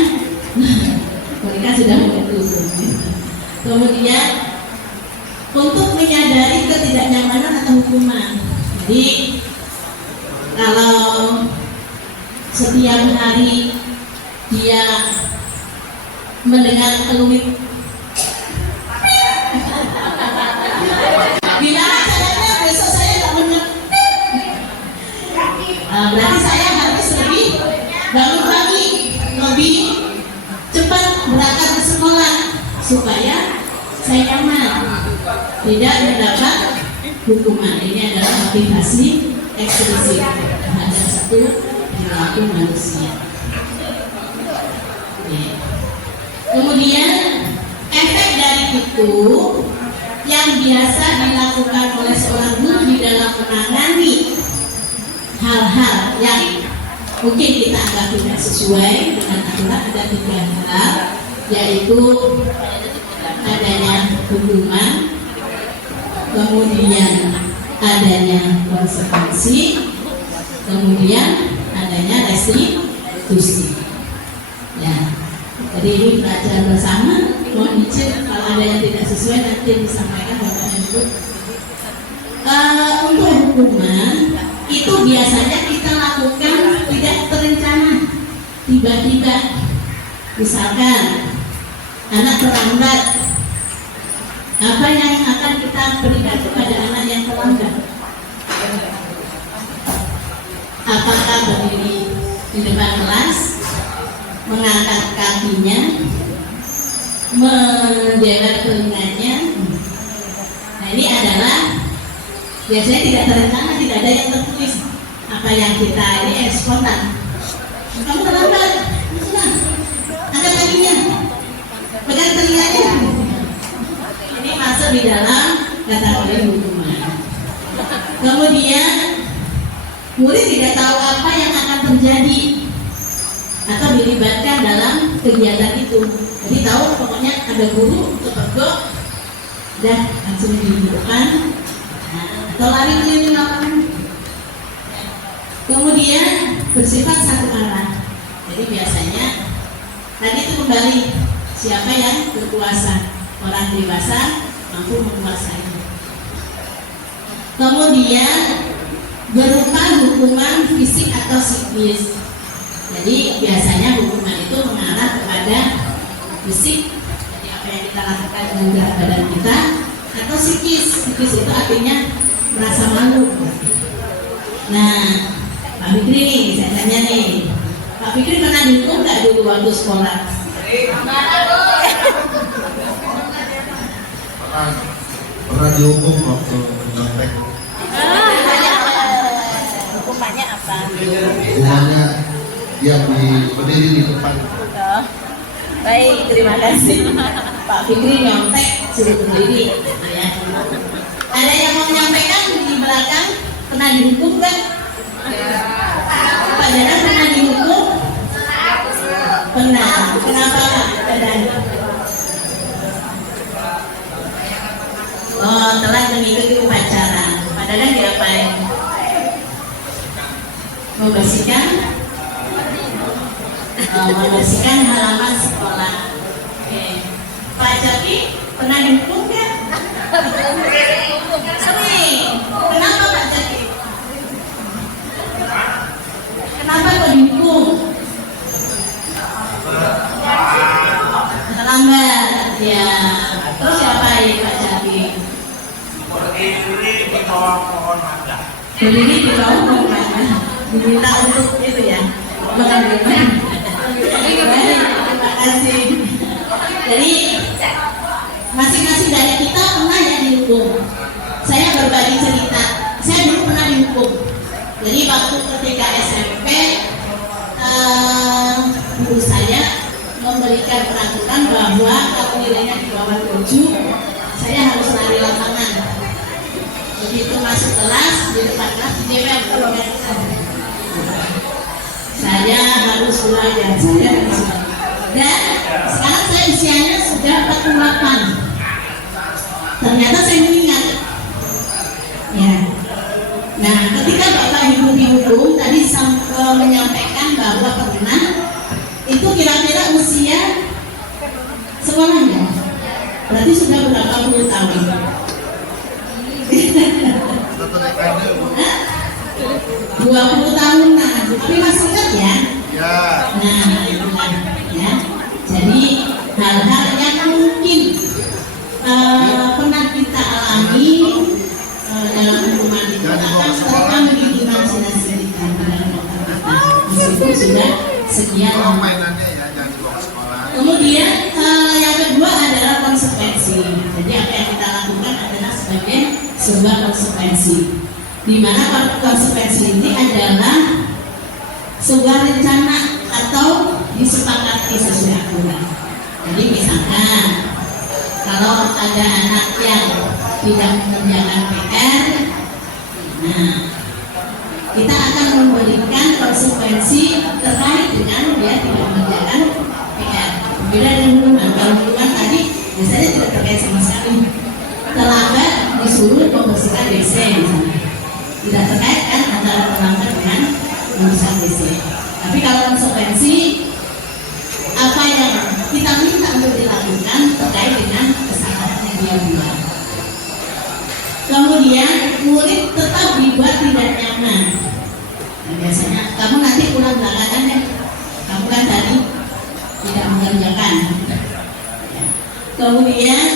mereka sudah mulai turun. Kemudian untuk menyadari ketidaknyamanan atau hukuman. Jadi kalau setiap hari dia mendengar peluit, bilang caranya besok saya nggak menang. Berarti saya harus lebih bangun pagi, lebih cepat berangkat ke sekolah supaya saya nyaman, tidak mendapat hukuman. Ini adalah motivasi ekstrinsik terhadap satu perilaku manusia. Kemudian efek dari itu yang biasa dilakukan oleh seorang guru di dalam menangani hal-hal yang mungkin kita anggap tidak sesuai dengan aturan, ada 3 hal, yaitu adanya hukuman, kemudian adanya konsekuensi, kemudian adanya restitusi. Ya, jadi ini belajar bersama. Mohon izin kalau ada yang tidak sesuai nanti disampaikan Bapak dan Ibu. Untuk hukuman itu biasanya kita lakukan tidak terencana, tiba-tiba. Misalkan anak terlambat, apa yang akan kita berikan kepada anak mengangkat kakinya, menjaga telinganya. Nah ini adalah biasanya tidak terencana, tidak ada yang tertulis. Apa yang kita ini spontan. Kamu terlambat, senang, angkat kakinya, pegang telinganya. Ini masuk di dalam kategori hukuman. Kemudian murid tidak tahu apa yang akan terjadi atau dilibatkan dalam kegiatan itu. Jadi tahu pokoknya ada guru kepergok, dan langsung di depan, atau lari keliling lapangan. Kemudian bersifat satu arah. Jadi biasanya tadi itu kembali siapa yang berkuasa, orang dewasa mampu menguasai. Kemudian berupa hukuman fisik atau psikis. Jadi biasanya hukuman itu mengarah kepada fisik, jadi apa yang kita lakukan dengan berat badan kita, atau psikis. Psikis itu artinya merasa malu. Nah, Pak Fikri nih, saya tanya nih, Pak Fikri pernah dihukum nggak dulu waktu sekolah? Pernah dihukum waktu nyontek. Hukumannya apa? Hukumannya dia berdiri di depan. Oh, baik, terima kasih. Pak Fikri nyontek suruh berdiri. Ya. Ada yang mau menyampaikan di belakang pernah dihukum kan? Pak Dadan pernah dihukum? Pernah. Kenapa Pak Dadan? Oh, telah mengikuti upacara. Pak Dadan diapain? Membersihkan? Membersihkan halaman sekolah. Oke. Pak Jaki pernah dihukum kan? Sering. Kenapa Pak Jaki? Kenapa kok dihukum? Terlambat. Ya. Terus siapa ya Pak Jaki? Berdiri di bawah pohon mangga. Berdiri di bawah pohon mangga. Diminta untuk itu ya. Baik, terima kasih. Jadi masing-masing dari kita pernah ya dihukum. Saya berbagi cerita. Saya dulu pernah dihukum. Jadi waktu ketika SMP, guru saya memberikan peraturan bahwa kalau nilainya di bawah 7, saya harus lari lapangan. Begitu masuk kelas, di depan kelas di DPR saya harus belajar, saya harus belajar. Dan sekarang saya usianya sudah 48. Ternyata saya mengingat. Ya. Nah, ketika Bapak Ibu dihukum tadi menyampaikan bahwa pernah itu kira-kira usia sekolahnya. Berarti sudah berapa puluh tahun? 20 tahun nah, tapi masih ingat ya? Ya. Nah, ya. Jadi hal-hal yang mungkin pernah kita alami dalam hukuman itu akan terekam di imajinasi kita dalam otak kita. Meskipun sudah sekian lama. Mainannya ya, jangan dibawa ke sekolah. Kemudian yang kedua adalah konsekuensi. Jadi apa yang kita lakukan adalah sebagai sebuah konsekuensi. Di mana konsekuensi ini adalah sebuah rencana atau disepakati sesuai aturan. Jadi misalkan kalau ada anak yang tidak mengerjakan PR, nah kita akan memberikan konsekuensi terkait dengan dia tidak mengerjakan PR. Berbeda dengan hukuman. Kalau hukuman tadi biasanya tidak terkait sama sekali. Terlambat disuruh membersihkan WC misalnya. Tidak terkait kan antara terlambat dengan membersihkan WC. Tapi kalau konsekuensi apa yang kita minta untuk dilakukan terkait dengan kesalahan yang dia buat. Kemudian murid tetap dibuat tidak nyaman. Nah, biasanya kamu nanti pulang belakangan ya. Kamu kan tadi tidak mengerjakan. Kemudian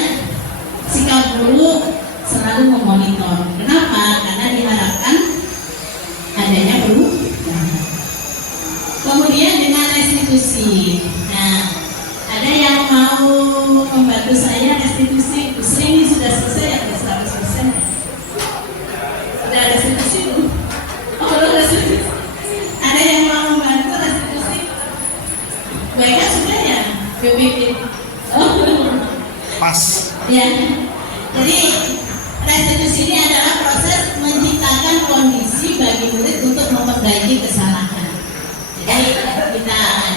sikap guru selalu memonitor. Kenapa? Karena diharapkan adanya perubahan. Kemudian dengan restitusi.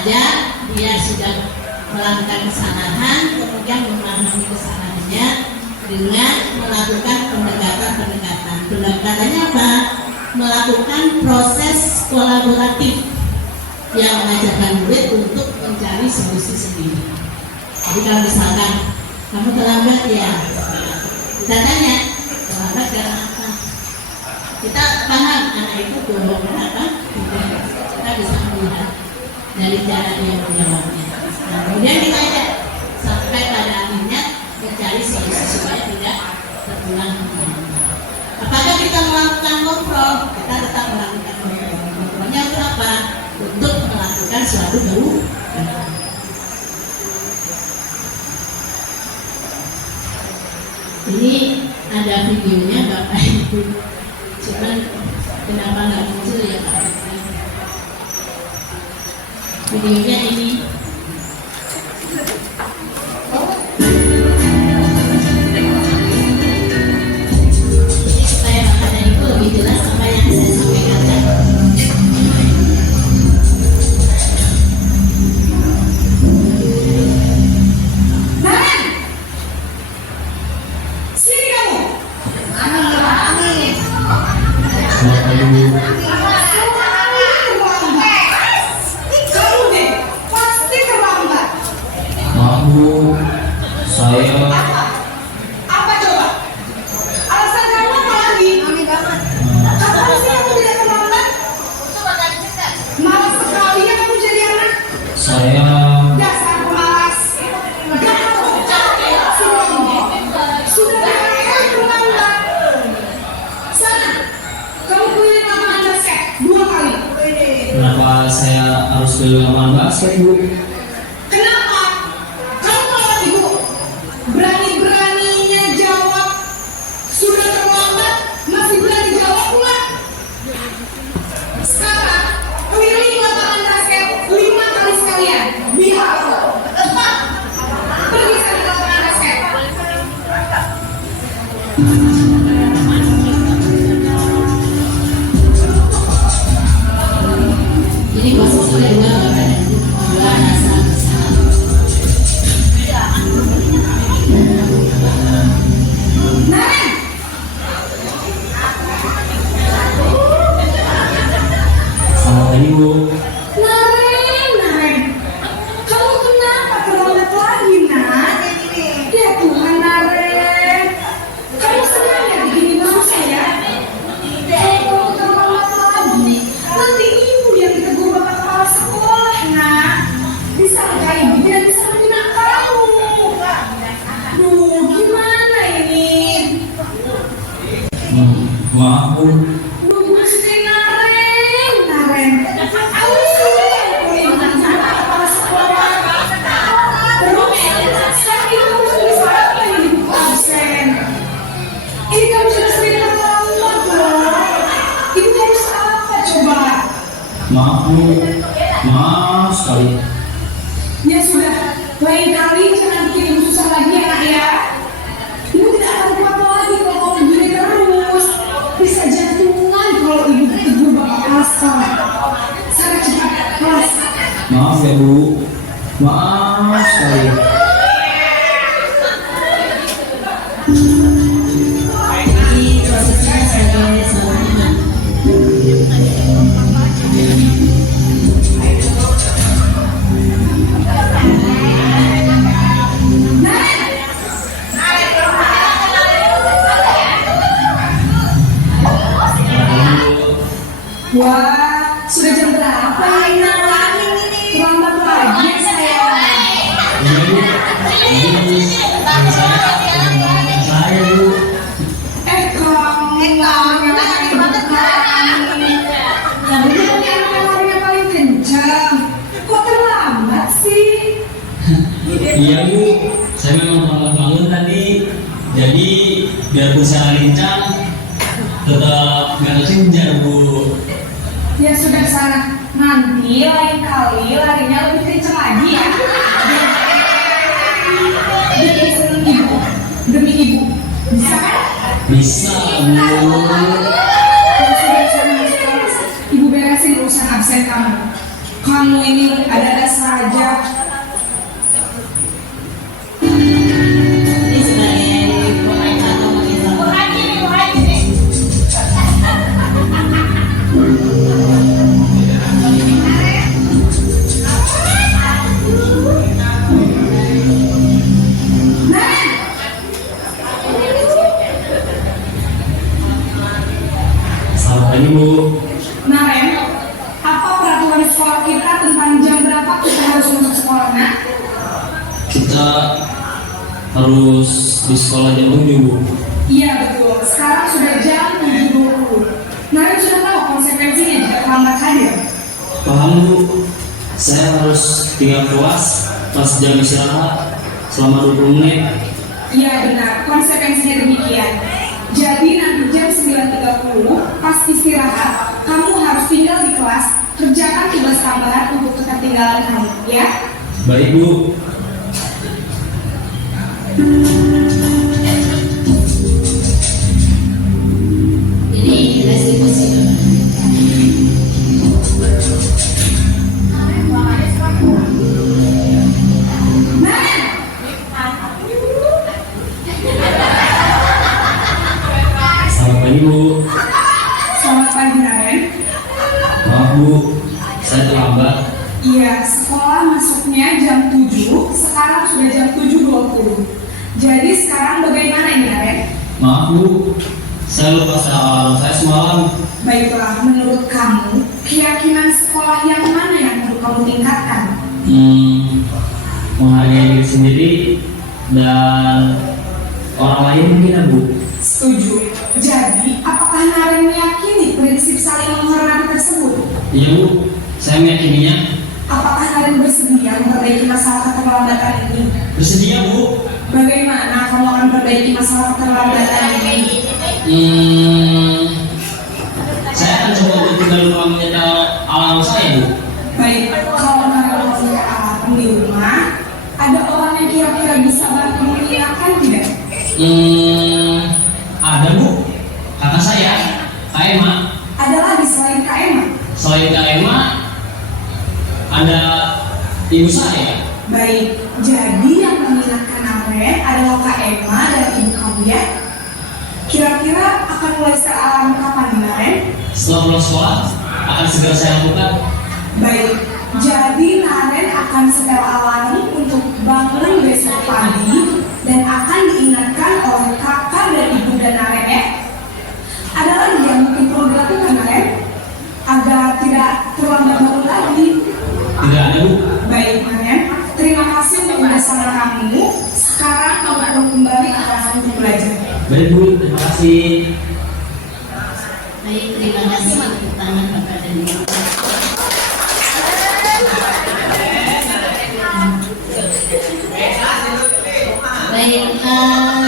saja dia sudah melakukan kesalahan, kemudian memahami kesalahannya dengan melakukan pendekatan. Pendekatannya apa? Melakukan proses kolaboratif yang mengajarkan murid untuk mencari solusi sendiri. Jadi kalau misalkan kamu terlambat ya, kita tanya terlambat karena apa? Kita paham anak itu dorong kenapa? Kita bisa melihat dari cara dia menjawabnya. Nah, kemudian kita ajak sampai pada akhirnya mencari solusi supaya tidak terulang kembali. Apakah kita melakukan kontrol? Kita tetap melakukan kontrol. Kontrolnya untuk apa? Untuk melakukan suatu perubahan. Ini ada videonya Bapak Ibu. Cuman kenapa nggak muncul ya Pak? Videonya ini. Supaya makanya itu lebih jelas apa yang saya sampaikan tadi. Maaf Bu, saya Apa coba? Alasan kamu apa lagi? Kapan sih kamu tidak terlambat? Malas sekali ya kamu jadi anak. saya Dasar pemalas. Sudah berkali-kali terlambat. Sana, kamu keliling lapangan basket 2 kali. kenapa saya harus keliling lapangan basket Bu? Kenapa? Kamu telat ibu. Berani-beraninya jawab. Sudah terlambat, masih berani jawab pula. Sekarang, keliling lapangan basket 5 kali sekalian. Biar tepat. Pergi sana ke lapangan basket. Ini posisinya dua Bapak Ibu, dua rasa besar. Naren! Selamat pagi Bu. Naren! Kamu kenapa terlambat lagi, nak? Ya Tuhan, Naren. Kamu senang ya begini susah ya? Kalau kamu terlambat lagi, nanti ibu yang ditegur bapak kepala sekolah, nak. Disangka ibu tidak bisa membina kamu. Duh, gimana ini? Maaf Bu. Nunggu si Naren. Aku sudah kuliah sama kepala sekolah. Terus, sekarang itu kamu sudah bisa apa ini buku absen? Ini kamu sudah sering terlambat loh. Ibu harus apa coba? Maaf Bu. Maaf sekali. Ya sudah, lain kali jangan bikin ibu susah lagi ya nak ya. Ibu tidak akan kuat lagi kalau kamu begini terus. Bisa jantungan kalau ibu ditegur bapak kelas sekolah. Sana cepat kelas. Maaf ya Bu. Maaf sekali. Ini prosesnya sebagai seorang imam. Wah, sudah jam berapa ini nak? Terlambat lagi ya saya. Saya Bu. Kamu yang larinya paling kencang. Kok terlambat sih? Iya Bu, saya memang terlambat bangun tadi. Jadi biar bisa lincah tetap nggak kesenjar Bu. Ya sudah sana. Nanti lain kali larinya lebih kencang lagi ya. Demi seneng ibu. Demi ibu. Bisa kan? Bisa Bu. Ya sudah sana. Ibu beresin urusan absen kamu. Kamu ini ada saja. Ini sebagai pemain atau wanita. Selamat pagi Bu. Nah, Ren, apa peraturan sekolah kita tentang jam berapa kita harus masuk sekolah, Nak? Kita harus di sekolah jam 7 Bu. Iya betul, sekarang sudah jam 7.20. Nah, sudah tahu konsekuensinya jika terlambat hadir. Paham Bu. Saya harus tinggal kelas pas jam istirahat selama 20 menit. Iya benar, konsekuensinya demikian. Jadi nanti jam 9.30 pas istirahat, kamu harus tinggal di kelas, kerjakan tugas tambahan untuk ketertinggalan kamu, ya? Baik Bu. Ini restitusi. Selamat pagi Bu. Selamat pagi, Naren. Maaf Bu, saya terlambat. Iya, sekolah masuknya jam 7, sekarang sudah jam 7.20. Jadi sekarang bagaimana ini, Naren? Maaf Bu, saya lupa soal saya semalam. Baiklah, menurut kamu, keyakinan sekolah yang mana yang perlu kamu tingkatkan? Menghargai diri sendiri dan orang lain mungkin ya Bu. Setuju. Jadi, apakah Naren meyakini prinsip saling menghormati tersebut? Iya Bu, saya meyakininya. Apakah Naren bersedia memperbaiki masalah keterlambatan ini? Bersedia Bu. Bagaimana kamu akan memperbaiki masalah keterlambatan ini? Saya akan coba untuk tinggal di rumah menyetel alarm saya Bu. Baik, kalau Naren punya alarm di rumah, ada orang yang kira-kira bisa bantu mengingatkan tidak? Ada Bu, kakak saya, Kak Emma. Ada lagi selain Kak Emma? Selain Kak Emma, ada ibu saya. Baik, jadi yang mengingatkan Naren adalah Kak Emma dan ibu kamu ya? Kira-kira akan mulai alarm kapan Naren? Setelah pulang sekolah, akan segera saya lakukan. Baik, jadi Naren akan setel alarm untuk bangun besok pagi dan akan diingatkan oleh kakak dan ibu dan Naren ya. Ada lagi yang mungkin perlu dilakukan Naren agar tidak terlambat bangun lagi. Tidak ada Bu. Baik Naren, terima kasih untuk bersama kamu. Sekarang kamu perlu kembali ke kelas untuk belajar. Baik Bu, terima kasih. Baik, terima kasih tepuk tangan Bapak dan Ibu. Baik,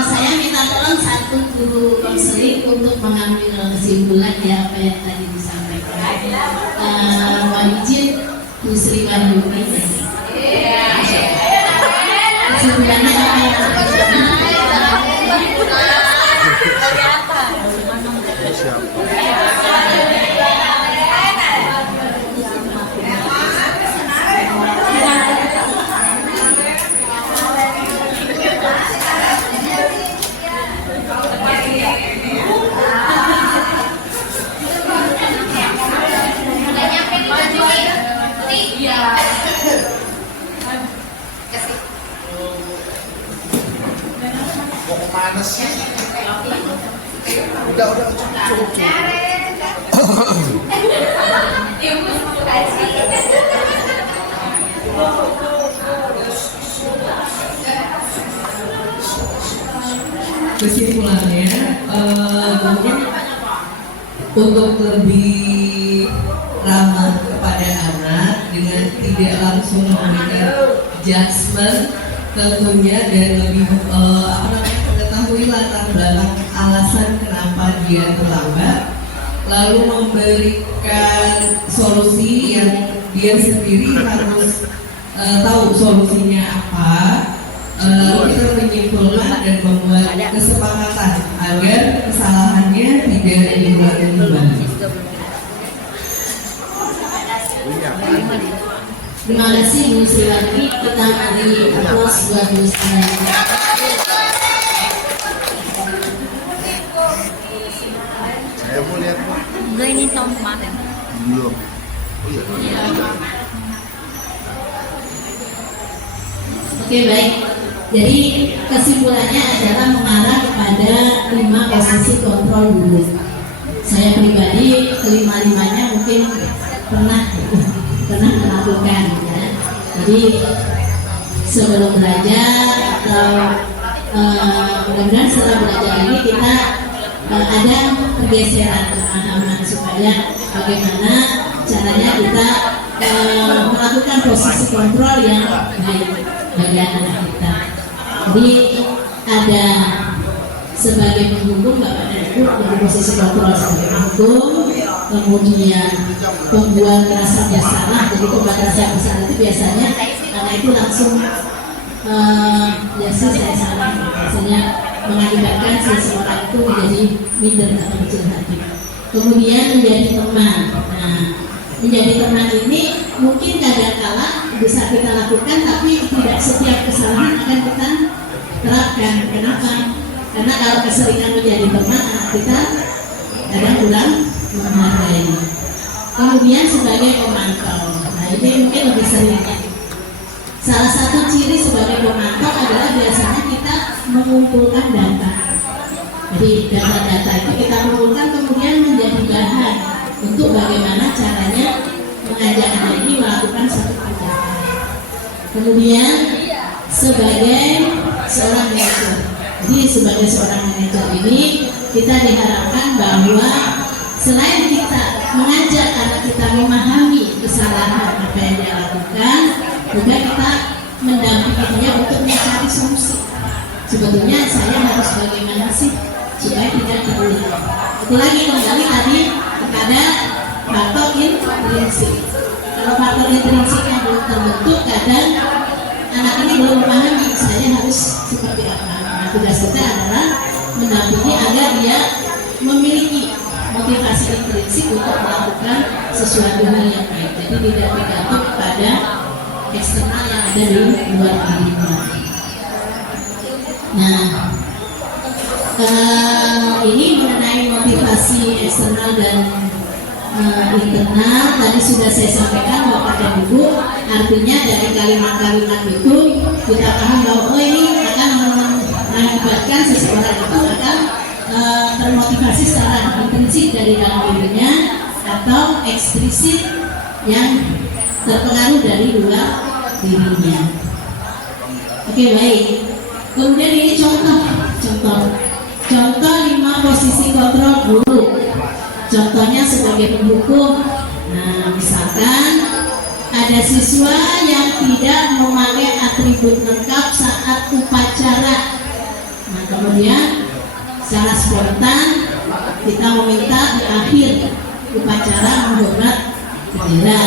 saya minta tolong satu guru konseling untuk mengambil kesimpulan ya apa yang tadi disampaikan. Mohon izin Bu Sri Wahyuni. Kesimpulannya apa yang Mau kemana sih? Udah, cukup. Kesimpulannya mungkin untuk lebih ramah kepada anak dengan tidak langsung memberikan judgement tentunya dan lebih mengetahui latar belakang alasan kenapa dia terlambat, lalu memberikan solusi yang dia sendiri harus tahu solusinya apa. Lalu kita menyimpulkan dan membuat kesepakatan agar kesalahannya tidak diulangi kembali. Terima kasih Bu Sriwati. Kita beri aplaus buat Bu Sriwati. Saya mau lihat Pak. Enggak, ini tahun kemarin. Belum. Oh iya. Oke, baik. Jadi kesimpulannya adalah mengarah kepada 5 posisi kontrol dulu. Saya pribadi kelima-limanya mungkin pernah melakukan ya. Jadi sebelum belajar atau mudah-mudahan setelah belajar ini kita ada pergeseran pemahaman supaya bagaimana caranya kita melakukan posisi kontrol yang baik bagi anak kita. Jadi ada sebagai penghukum Bapak dan Ibu dari posisi kontrol sebagai penghukum, kemudian pembuat rasa bersalah. Jadi pembuat rasa bersalah itu biasanya karena itu langsung ya sih saya salah, biasanya mengakibatkan seseorang itu menjadi minder atau kecil hati. Kemudian menjadi teman. Nah, menjadi teman ini mungkin kadang-kala bisa kita lakukan, tapi tidak setiap kesalahan akan kita terapkan. Kenapa? Karena kalau keseringan menjadi teman, anak kita kadang kurang menghargai. Kemudian sebagai pemantau, nah ini mungkin lebih sering. Salah satu ciri sebagai pemantau adalah biasanya kita mengumpulkan data. Jadi data-data itu kita kumpulkan kemudian menjadi bahan untuk bagaimana caranya mengajak anak ini melakukan satu tindakan. Kemudian sebagai seorang manajer, jadi sebagai seorang manajer ini kita diharapkan bahwa selain kita mengajak anak kita memahami kesalahan apa yang dia lakukan, juga kita mendampingi dia untuk mencari solusi. Sebetulnya saya harus bagaimana sih supaya tidak terulang. Itu lagi kembali tadi kepada faktor intrinsik. Kalau faktor intrinsik yang belum terbentuk, kadang anak ini belum memahami saya harus seperti apa. Nah, tugas kita adalah mendampingi agar dia memiliki motivasi intrinsik untuk melakukan sesuatu hal yang baik. Jadi tidak bergantung pada eksternal yang ada di luar dirinya. Nah, ini mengenai motivasi eksternal dan internal tadi sudah saya sampaikan Bapak dan Ibu. Artinya dari kalimat-kalimat itu kita paham bahwa ini akan mengakibatkan seseorang itu akan termotivasi secara intensif dari dalam dirinya atau eksplisit yang terpengaruh dari luar dirinya. Oke, baik. Kemudian ini contoh 5 posisi kontrol guru. Contohnya sebagai penghukum. Nah, misalkan ada siswa yang tidak memakai atribut lengkap saat upacara. Nah, kemudian secara spontan kita meminta di akhir upacara menghormat bendera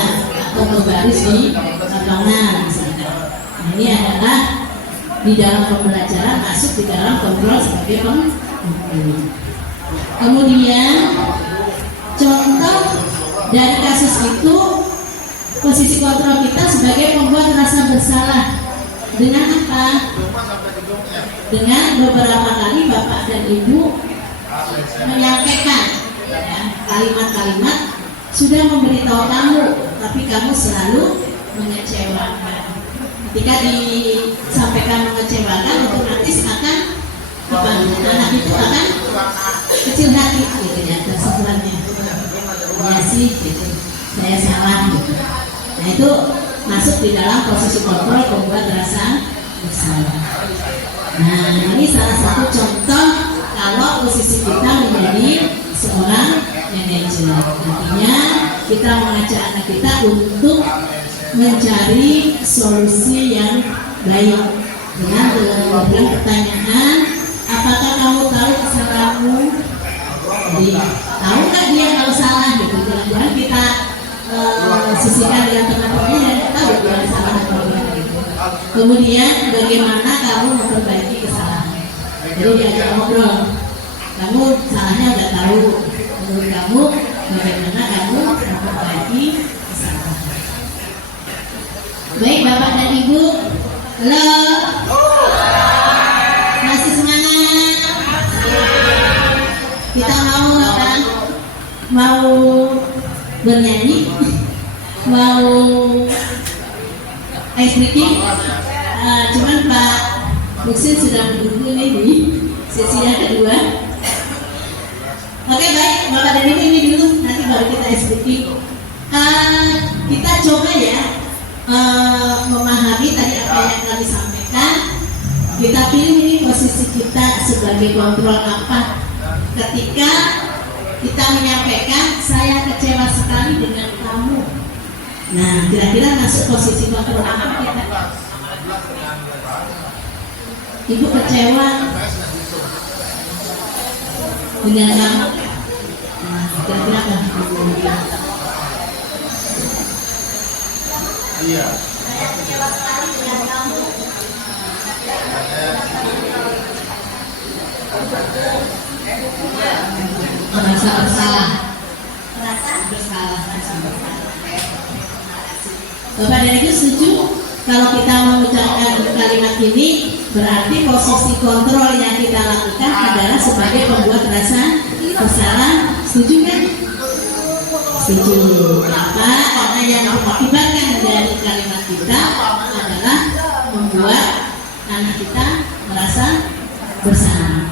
atau berbaris di lapangan misalkan. Nah, ini adalah di dalam pembelajaran masuk di dalam kontrol sebagai penghukum. Kemudian contoh dari kasus itu, posisi kontrol kita sebagai pembuat rasa bersalah dengan apa? Dengan beberapa kali Bapak dan Ibu menyampaikan kalimat-kalimat sudah memberitahu kamu, tapi kamu selalu mengecewakan. Ketika disampaikan mengecewakan, otomatis akan anak itu akan kecil hati, gitu ya, kesimpulannya. Ya sih, gitu. Saya salah. Gitu. Nah itu masuk di dalam posisi kontrol pembuat rasa bersalah. Nah ini salah satu contoh kalau posisi kita menjadi seorang manajer. Artinya kita mengajak anak kita untuk mencari solusi yang baik dengan melakukan pertanyaan, apakah kamu tahu kesalahanmu? Jadi tahu nggak dia kalau salah gitu? Jangan kita sisihkan dengan teman-temannya dan kita tahu dia salah atau tidak gitu. Kemudian bagaimana kamu memperbaiki kesalahan? Jadi diajak ngobrol, kamu salahnya udah tahu, menurut kamu bagaimana kamu memperbaiki kesalahan? Baik Bapak dan Ibu, halo, masih semangat? Kita mau apa? Mau bernyanyi? Mau ice breaking? Cuman Pak Muksin sudah menunggu nih di sesi yang kedua. Oke baik, Bapak dan Ibu ini dulu, nanti baru kita ice breaking. Kita coba ya memahami tadi apa yang kami sampaikan. Kita pilih ini posisi kita sebagai kontrol apa ketika kita menyampaikan saya kecewa sekali dengan kamu. Nah, kira-kira masuk posisi kontrol apa kita? Ibu kecewa dengan kamu. Nah, kira-kira apa? Iya. Saya kecewa sekali dengan kamu. Merasa bersalah. Merasa Bersalah. Bapak dan Ibu setuju kalau kita mengucapkan kalimat ini berarti posisi kontrol yang kita lakukan adalah sebagai pembuat rasa bersalah. Setuju kan? Setuju. Kenapa? Karena yang diakibatkan dari kalimat kita adalah membuat anak kita merasa bersalah.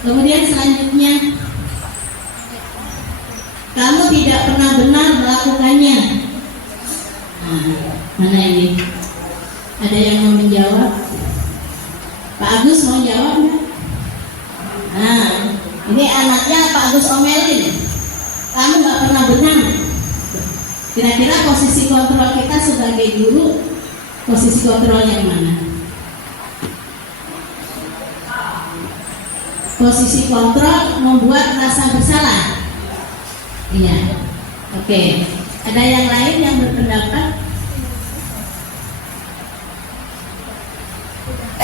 Kemudian selanjutnya, kamu tidak pernah benar melakukannya. Nah, mana ini? Ada yang mau menjawab? Pak Agus mau jawab nggak? Nah, ini anaknya Pak Agus omelin. Kamu nggak pernah benar. Kira-kira posisi kontrol kita sebagai guru, posisi kontrolnya di mana? Posisi kontrol membuat rasa bersalah. Iya. Oke. Ada yang lain yang berpendapat?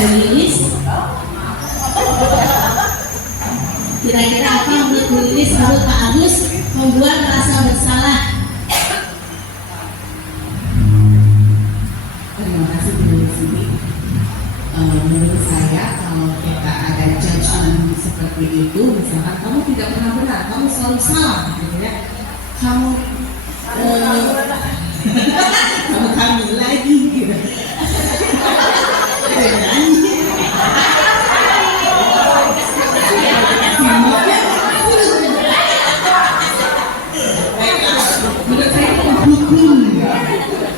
Lilis? Kira-kira apa menurut Bu Lilis, menurut Pak Agus membuat rasa bersalah? Terima kasih Bu Siti. Menurut saya kalau kita ada judgment seperti itu, misalkan kamu tidak pernah benar, kamu selalu salah, gitu ya. Kamu hamil lagi, gitu. Menurut saya itu menghukum.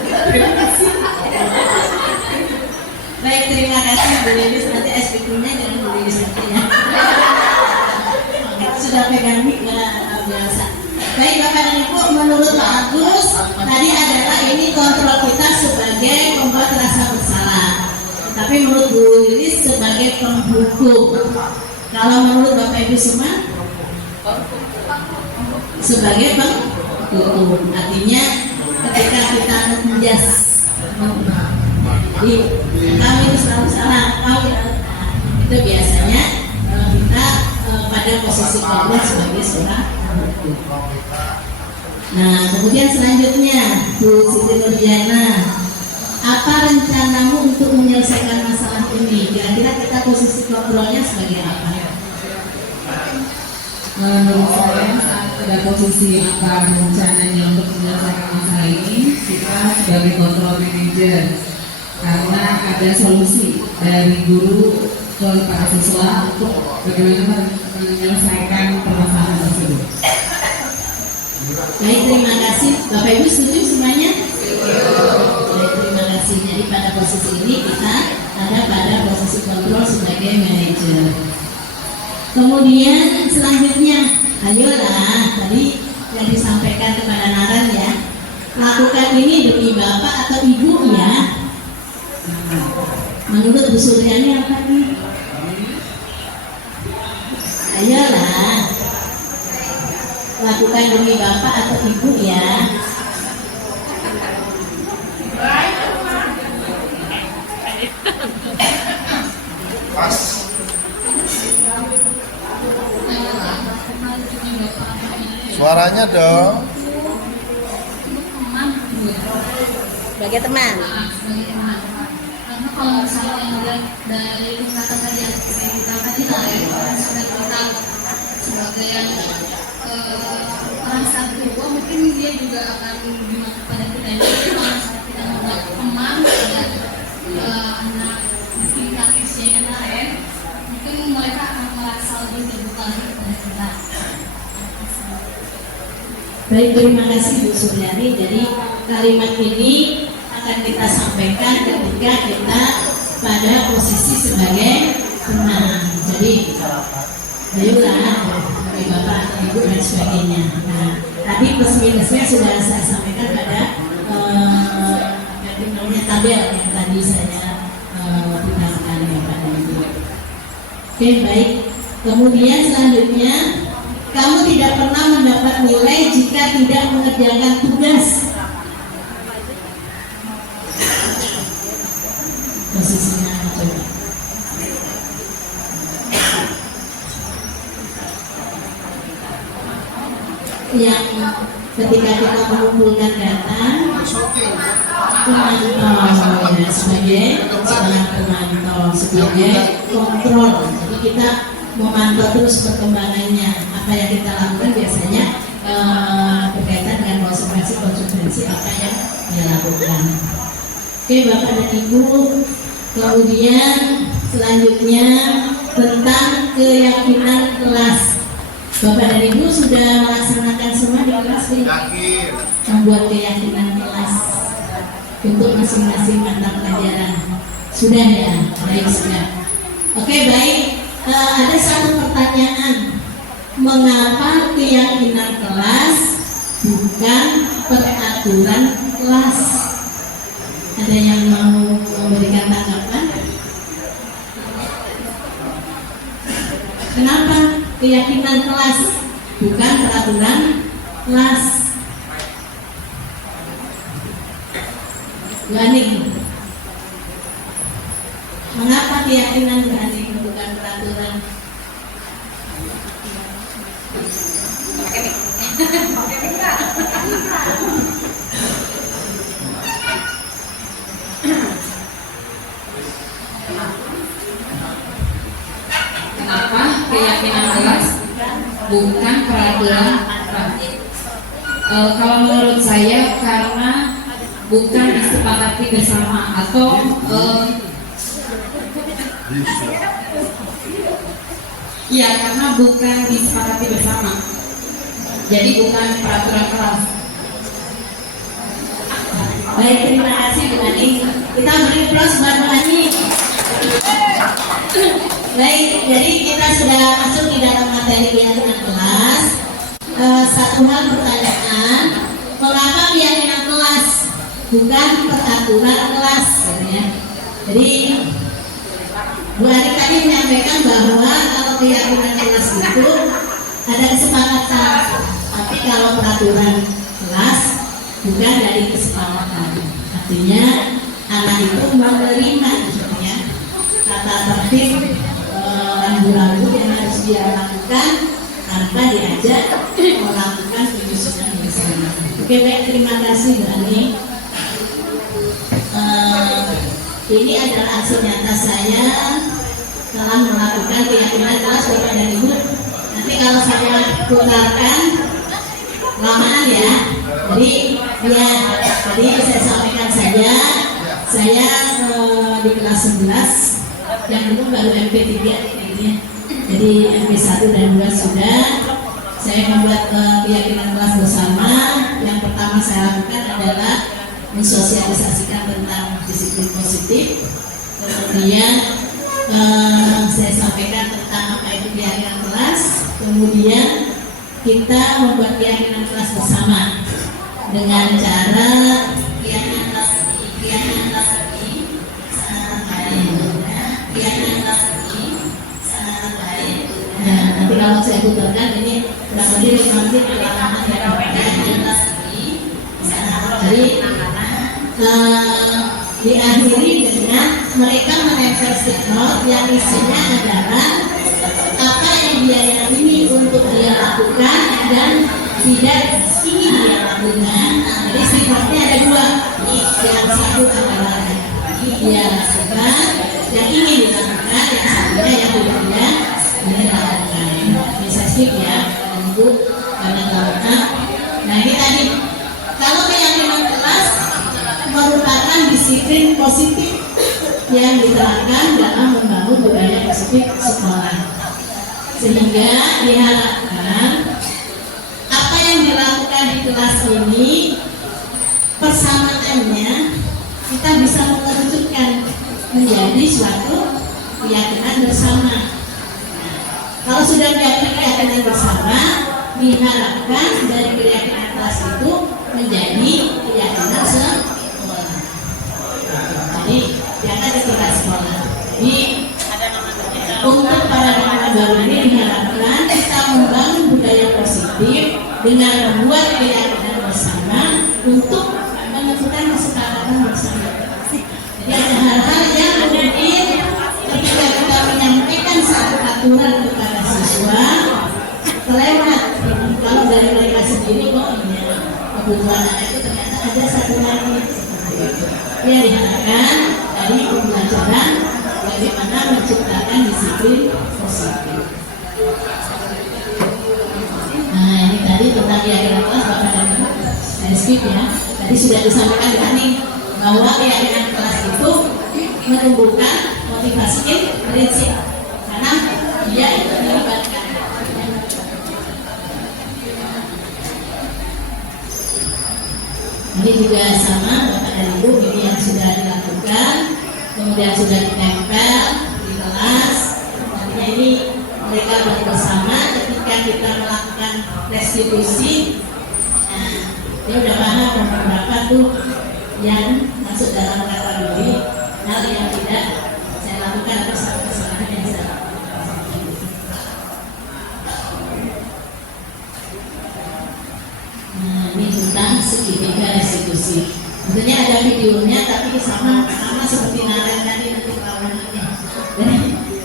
Terima kasih. Baik, terima kasih Bu Lilis. Nanti SPK-nya jangan Bu Lilis nantinya. Sudah pegang mic biasa. Baik Bapak dan Ibu, menurut Pak Agus tadi adalah ini kontrol kita sebagai pembuat rasa bersalah. Tapi menurut Bu Lilis sebagai penghukum. Kalau menurut Bapak Ibu semua sebagai penghukum. Artinya ketika kita menjas di kami itu selalu salah, itu biasanya kita pada posisi kontrol sebagai seorang penghukum. Nah, kemudian selanjutnya Bu Siti Nurdiana, apa rencanamu untuk menyelesaikan masalah ini? Kira-kira kita posisi kontrolnya sebagai apa? Menurut saya saat pada posisi apa rencananya untuk menyelesaikan masalah ini, kita sebagai kontrol manager, karena ada solusi dari guru ke para siswa untuk bagaimana menyelesaikan permasalahan tersebut. Baik, terima kasih. Bapak Ibu setuju semuanya? Baik, terima kasih. Jadi pada posisi ini kita ada pada posisi kontrol sebagai manajer. Kemudian selanjutnya, ayolah tadi yang disampaikan kepada Naran ya, lakukan ini demi Bapak atau Ibu ya. Menurut Bu Suryani apa nih? Ayolah, lakukan demi Bapak atau Ibu ya. Pas. Suaranya dong. sebagai teman. sebagai teman. Karena kalau misalnya dari tingkatan tadi kita tadi sudah kita sebagai yang orang satu, mungkin dia juga akan bilang kepada kita ini kalau misalnya kita membuat teman dan anak tingkat usia yang lain, mungkin mereka akan merasa lebih terbuka kepada kita. Baik, terima kasih Bu Suryani. Jadi kalimat ini akan kita sampaikan ketika kita pada posisi sebagai teman. Jadi ayolah bagi Bapak, Ibu dan sebagainya. Nah, tadi plus minusnya sudah saya sampaikan pada tabel yang tadi saya gunakan ya Pak dan Ibu. Oke, baik. Kemudian selanjutnya, kamu tidak pernah mendapat nilai jika tidak mengerjakan tugas. Posisinya coba. Yang ketika kita mengumpulkan data, pemantau ya, sebagai seorang pemantau, sebagai kontrol. Jadi kita memantau terus perkembangannya. Apa yang kita lakukan biasanya berkaitan dengan konsekuensi apa yang dia lakukan. Oke Bapak dan Ibu, kemudian selanjutnya tentang keyakinan kelas. Bapak dan Ibu sudah melaksanakan semua di kelas ini, membuat keyakinan kelas untuk masing-masing mata pelajaran. Sudah ya, baik sudah. Oke baik, ada satu pertanyaan. Mengapa keyakinan kelas bukan peraturan kelas? Ada yang mau memberikan tanggapan? Kenapa keyakinan kelas bukan peraturan kelas? Gani, mengapa keyakinan Gani bukan peraturan? Kenapa keyakinan kelas bukan peraturan kelas? Kalau menurut saya karena bukan disepakati bersama atau ya karena bukan disepakati bersama. Jadi bukan peraturan kelas. Baik, terima kasih Bu Ani. Kita beri plus buat Bu Ani. Baik, jadi kita sudah masuk di dalam materi keyakinan kelas. Satu hal pertanyaan, mengapa keyakinan kelas bukan peraturan kelas? Ya. Jadi Bu Ani tadi menyampaikan bahwa kalau keyakinan kelas itu ada kesepakatan, tapi kalau peraturan kelas bukan dari kesepakatan. Artinya anak itu menerima ya, kata tertib rambu-rambu yang harus dia lakukan tanpa diajak melakukan penyusunan bersama. Oke baik, terima kasih Bu Ani. Ini adalah aksi nyata saya dalam melakukan keyakinan kelas Bapak dan Ibu. Nanti kalau saya putarkan lamaan ya. Jadi ya, tadi saya sampaikan saja. Saya di kelas 11 yang belum baru MP3 ini. Jadi MP1 dan 2 sudah. Saya membuat keyakinan kelas bersama. Yang pertama saya lakukan adalah mensosialisasikan tentang disiplin positif. Kemudian saya sampaikan tentang apa itu keyakinan kelas. Kemudian kita membuat keyakinan kelas bersama dengan cara keyakinan kelas ini sangat baik. Keyakinan kelas ini sangat baik. Nah, nanti kalau saya putarkan ini kurang lebih 5 menit keyakinan kelas ini sangat baik. Diakhiri dengan mereka menempel stiker yang isinya adalah apa yang dia yakini untuk dia lakukan dan tidak ingin dia lakukan. Jadi stikernya ada 2, yang dia lakukan, yang ingin dilakukan, yang satunya yang tidak dia ingin lakukan. Bisa skip ya, untuk karena lakukan. Nah ini tadi, kalau keyakinan kelas merupakan disiplin positif yang diterapkan dalam membangun budaya positif sekolah, sehingga diharapkan apa yang dilakukan di kelas ini persamaannya kita bisa mengerucutkan menjadi suatu keyakinan bersama. Nah, kalau sudah menjadi keyakinan bersama, diharapkan dari keyakinan kelas itu menjadi keyakinan sekolah. Jadi jangan di tingkat sekolah. Jadi untuk para anak baru ini diharapkan kita membangun budaya positif dengan membuat keyakinan bersama untuk menentukan kesepakatan bersama. Jadi ada hal-hal yang mungkin ketika kita menyampaikan satu aturan kepada siswa kelewat. Kalau dari mereka sendiri kok ini kebutuhan anak itu ternyata ada satu lagi seperti itu. Yang diharapkan dari pembelajaran bagaimana menciptakan disiplin positif. Nah ini tadi tentang keyakinan kelas Bapak dan Ibu. Saya skip ya. Tadi sudah disampaikan tadi bahwa keyakinan kelas itu menumbuhkan motivasi prinsip karena dia itu melibatkan. Ini juga sama Bapak dan Ibu, ini yang sudah dilakukan, kemudian sudah ditempel di kelas. Artinya ini mereka bersama ketika kita melakukan restitusi. Nah, dia udah paham beberapa tuh yang masuk dalam kategori hal yang tidak saya lakukan atau satu kesalahan yang saya lakukan. Nah, ini tentang segitiga restitusi. Tentunya ada videonya, tapi sama seperti Naren tadi nanti lawanannya.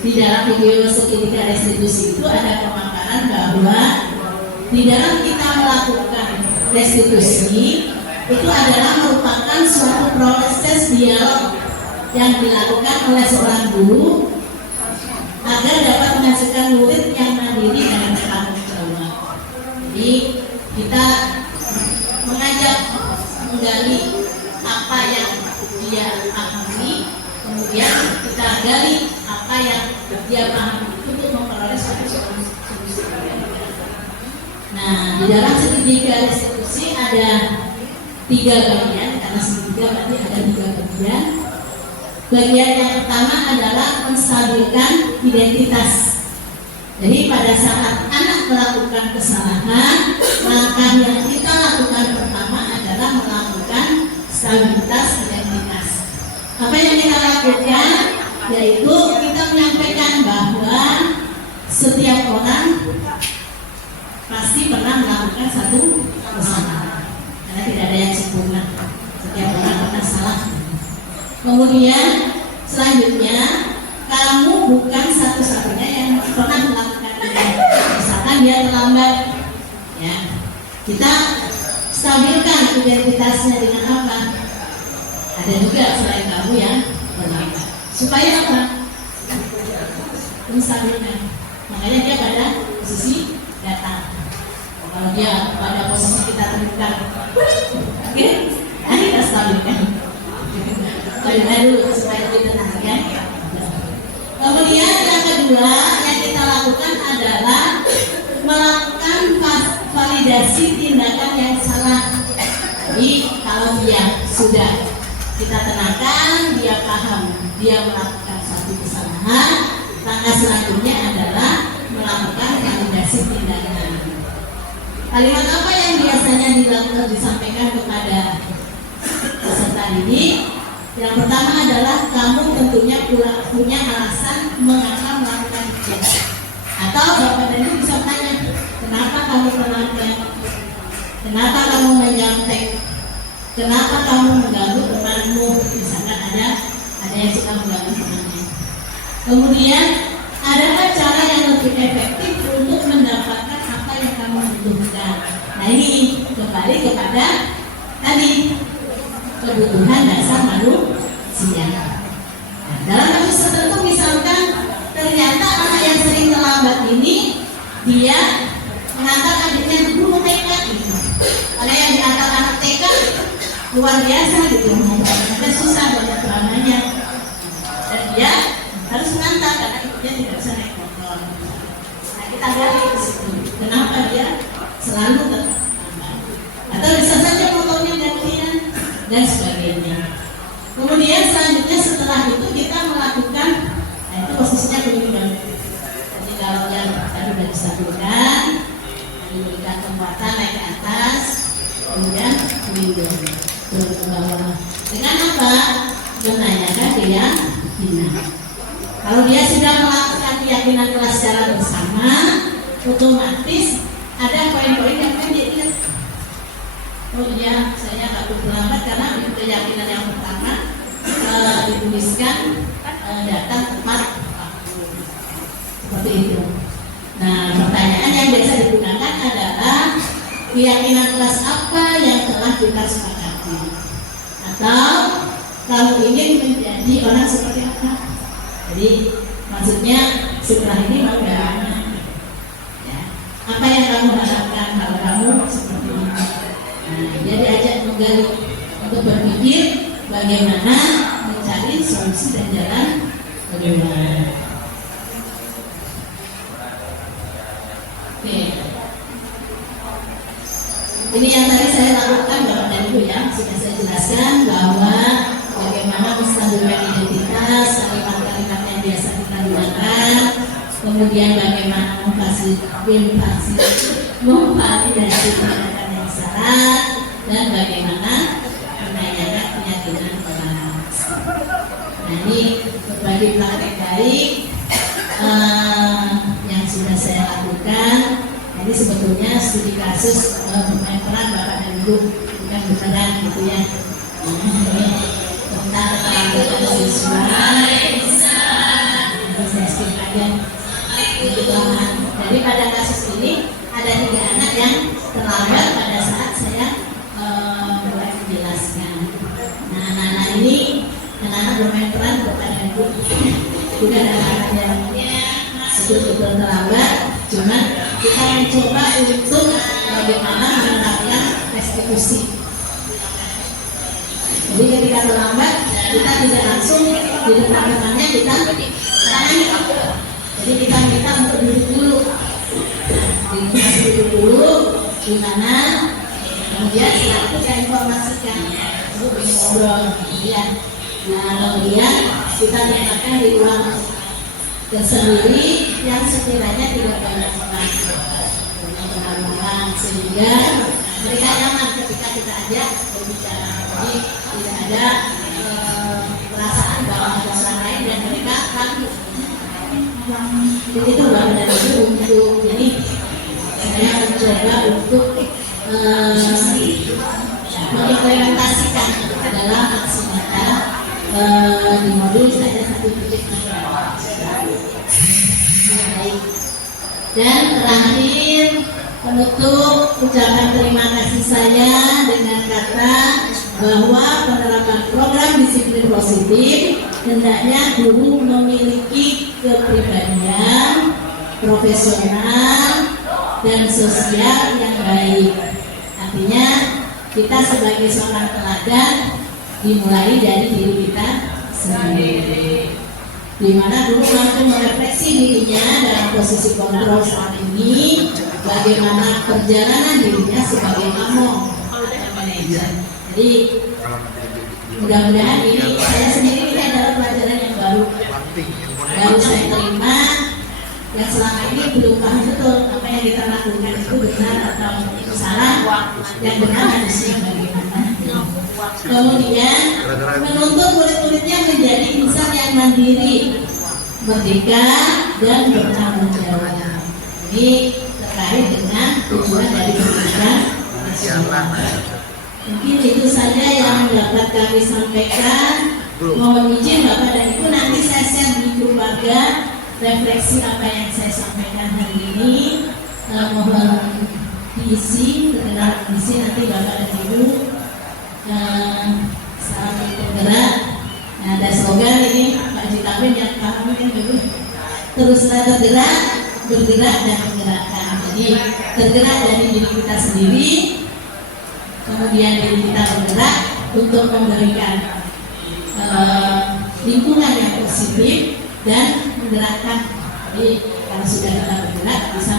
Di dalam video segitiga restitusi itu ada pemaparan bahwa di dalam kita melakukan restitusi itu adalah merupakan suatu proses dialog yang dilakukan oleh seorang guru agar dapat menghasilkan murid yang mandiri dan bertanggung jawab. Jadi kita mengajak menggali apa yang dia pahami, kemudian kita gali apa yang dia pahami untuk memperoleh suatu solusi. Nah, di dalam segitiga restitusi ada 3 bagian, karena segitiga berarti ada 3 bagian. Bagian yang pertama adalah menstabilkan identitas. Jadi pada saat anak melakukan kesalahan, langkah yang kita lakukan pertama adalah melakukan stabilitas identitas. Apa yang kita lakukan? Yaitu kita menyampaikan bahwa setiap orang pasti pernah melakukan satu kesalahan, karena tidak ada yang sempurna. Setiap orang pernah salah. Kemudian selanjutnya, kamu bukan satu-satunya yang pernah melakukan ini. Misalkan dia terlambat, ya kita stabilkan identitasnya dengan apa? Ada juga selain kamu yang terlambat. Supaya apa? Menstabilkan. Makanya dia pada posisi datang. Kalau dia pada posisi kita temukan, oke, nah kita stabilkan. Dulu supaya lebih tenang ya. Kemudian yang kedua yang kita lakukan adalah melakukan validasi tindakan yang salah. Jadi kalau dia sudah kita tenangkan, dia paham, dia melakukan satu kesalahan, langkah selanjutnya adalah melakukan validasi tindakan. Kalimat apa yang biasanya dilakukan disampaikan kepada peserta didik? Yang pertama adalah kamu tentunya punya alasan mengapa melakukan itu. Atau Bapak dan Ibu bisa tanya, kenapa kamu terlambat? Kenapa kamu menyontek? Kenapa kamu mengganggu temanmu? Misalkan ada yang suka mengganggu temannya. Kemudian, adakah cara yang lebih efektif untuk mendapatkan apa yang kamu butuhkan? Nah ini kembali kepada tadi kebutuhan dasar manusia. Dalam kasus tertentu misalkan ternyata anak yang sering terlambat ini dia mengantar adiknya guru TK gitu. Ada yang diantar anak TK luar biasa gitu, ada susah banyak perananya dan dia harus mengantar karena ibunya tidak bisa naik motor. Nah kita gali ke situ, kenapa dia selalu terlambat, atau bisa saja motornya gantian dan sebagainya. Kemudian selanjutnya setelah itu kita melakukan, nah itu posisinya bimbingan. Jadi kalau yang tadi sudah disampaikan, diberikan penguatan naik ke atas, kemudian bimbingan turun ke bawah. Dengan apa? Menanyakan keyakinan. Kalau dia sudah melakukan keyakinan kelas secara bersama, otomatis ada poin-poin yang akan dia ingat. Oh iya, saya nggak perlu terlambat karena keyakinan yang pertama dituliskan datang tepat waktu. Seperti itu. Nah, pertanyaan yang biasa digunakan adalah keyakinan kelas apa yang telah kita sepakati, atau kamu ingin menjadi orang seperti apa. Jadi maksudnya setelah ini mau bagaimana? Ya. Apa yang kamu harapkan kalau kamu seperti ini? Nah, jadi ajak menggali untuk berpikir bagaimana mencari solusi dan jalan bagaimana. Oke. Ini yang tadi saya lakukan Bapak dan Ibu ya, sudah saya jelaskan bahwa bagaimana menstabilkan identitas, kalimat-kalimat yang biasa kita gunakan, kemudian bagaimana memvalidasi tindakan yang salah, dan bagaimana menanyakan keyakinan kelas. Nah ini berbagai praktek baik yang sudah saya lakukan. Ini sebetulnya studi kasus bermain peran Bapak dan Ibu, bukan beneran gitu ya. Tentang keterlambatan siswa. Saya skip aja. Jadi pada kasus ini ada 3 anak yang terlambat pada saat saya mulai menjelaskan. Nah, anak-anak ini anak-anak bermain peran Bapak dan Ibu. Juga ada anak yang betul terlambat, cuma kita mencoba untuk bagaimana menerapkan restitusi. Jadi ketika terlambat, kita tidak langsung di depan temannya kita tangani. Jadi kita minta untuk duduk dulu. Duduk dulu, di mana kemudian setelah itu saya informasikan, untuk ngobrol, kemudian, nah kemudian kita nyatakan di ruang tersendiri yang sekiranya tidak banyak orang, sehingga mereka nyaman ketika kita ajak berbicara. Jadi tidak ada perasaan bahwa ada orang lain dan mereka ragu. Jadi itu Bapak dan Ibu untuk jadi saya mencoba untuk mengimplementasikan dalam aksi nyata di modul saya 1.0. Dan terakhir penutup ucapan terima kasih saya dengan kata bahwa penerapan program disiplin positif hendaknya guru memiliki kepribadian profesional dan sosial yang baik. Artinya kita sebagai seorang teladan dimulai dari diri kita sendiri, di mana guru mampu merefleksi dirinya dalam posisi kontrol saat ini, bagaimana perjalanan dirinya sebagai manajer. Jadi mudah-mudahan ini saya sendiri ini adalah pelajaran yang baru saya terima, yang selama ini belum paham betul apa yang kita lakukan itu benar atau salah, yang benar harusnya bagaimana. Kemudian menuntut murid-muridnya menjadi insan yang mandiri, merdeka, dan bertanggung jawab. Ini terkait dengan tujuan dari pendidikan nasional. Mungkin itu saja yang dapat kami sampaikan. Mohon izin Bapak dan Ibu, nanti saya share di keluarga refleksi apa yang saya sampaikan hari ini. Mohon diisi, terkenal diisi nanti Bapak dan Ibu. Salam penggerak. Nah, ada slogan ini Pak vitamin yang kami dulu teruslah bergerak dan menggerakkan. Jadi tergerak dari diri kita sendiri, kemudian diri kita bergerak untuk memberikan lingkungan yang positif dan menggerakkan. Jadi kalau sudah kita bergerak bisa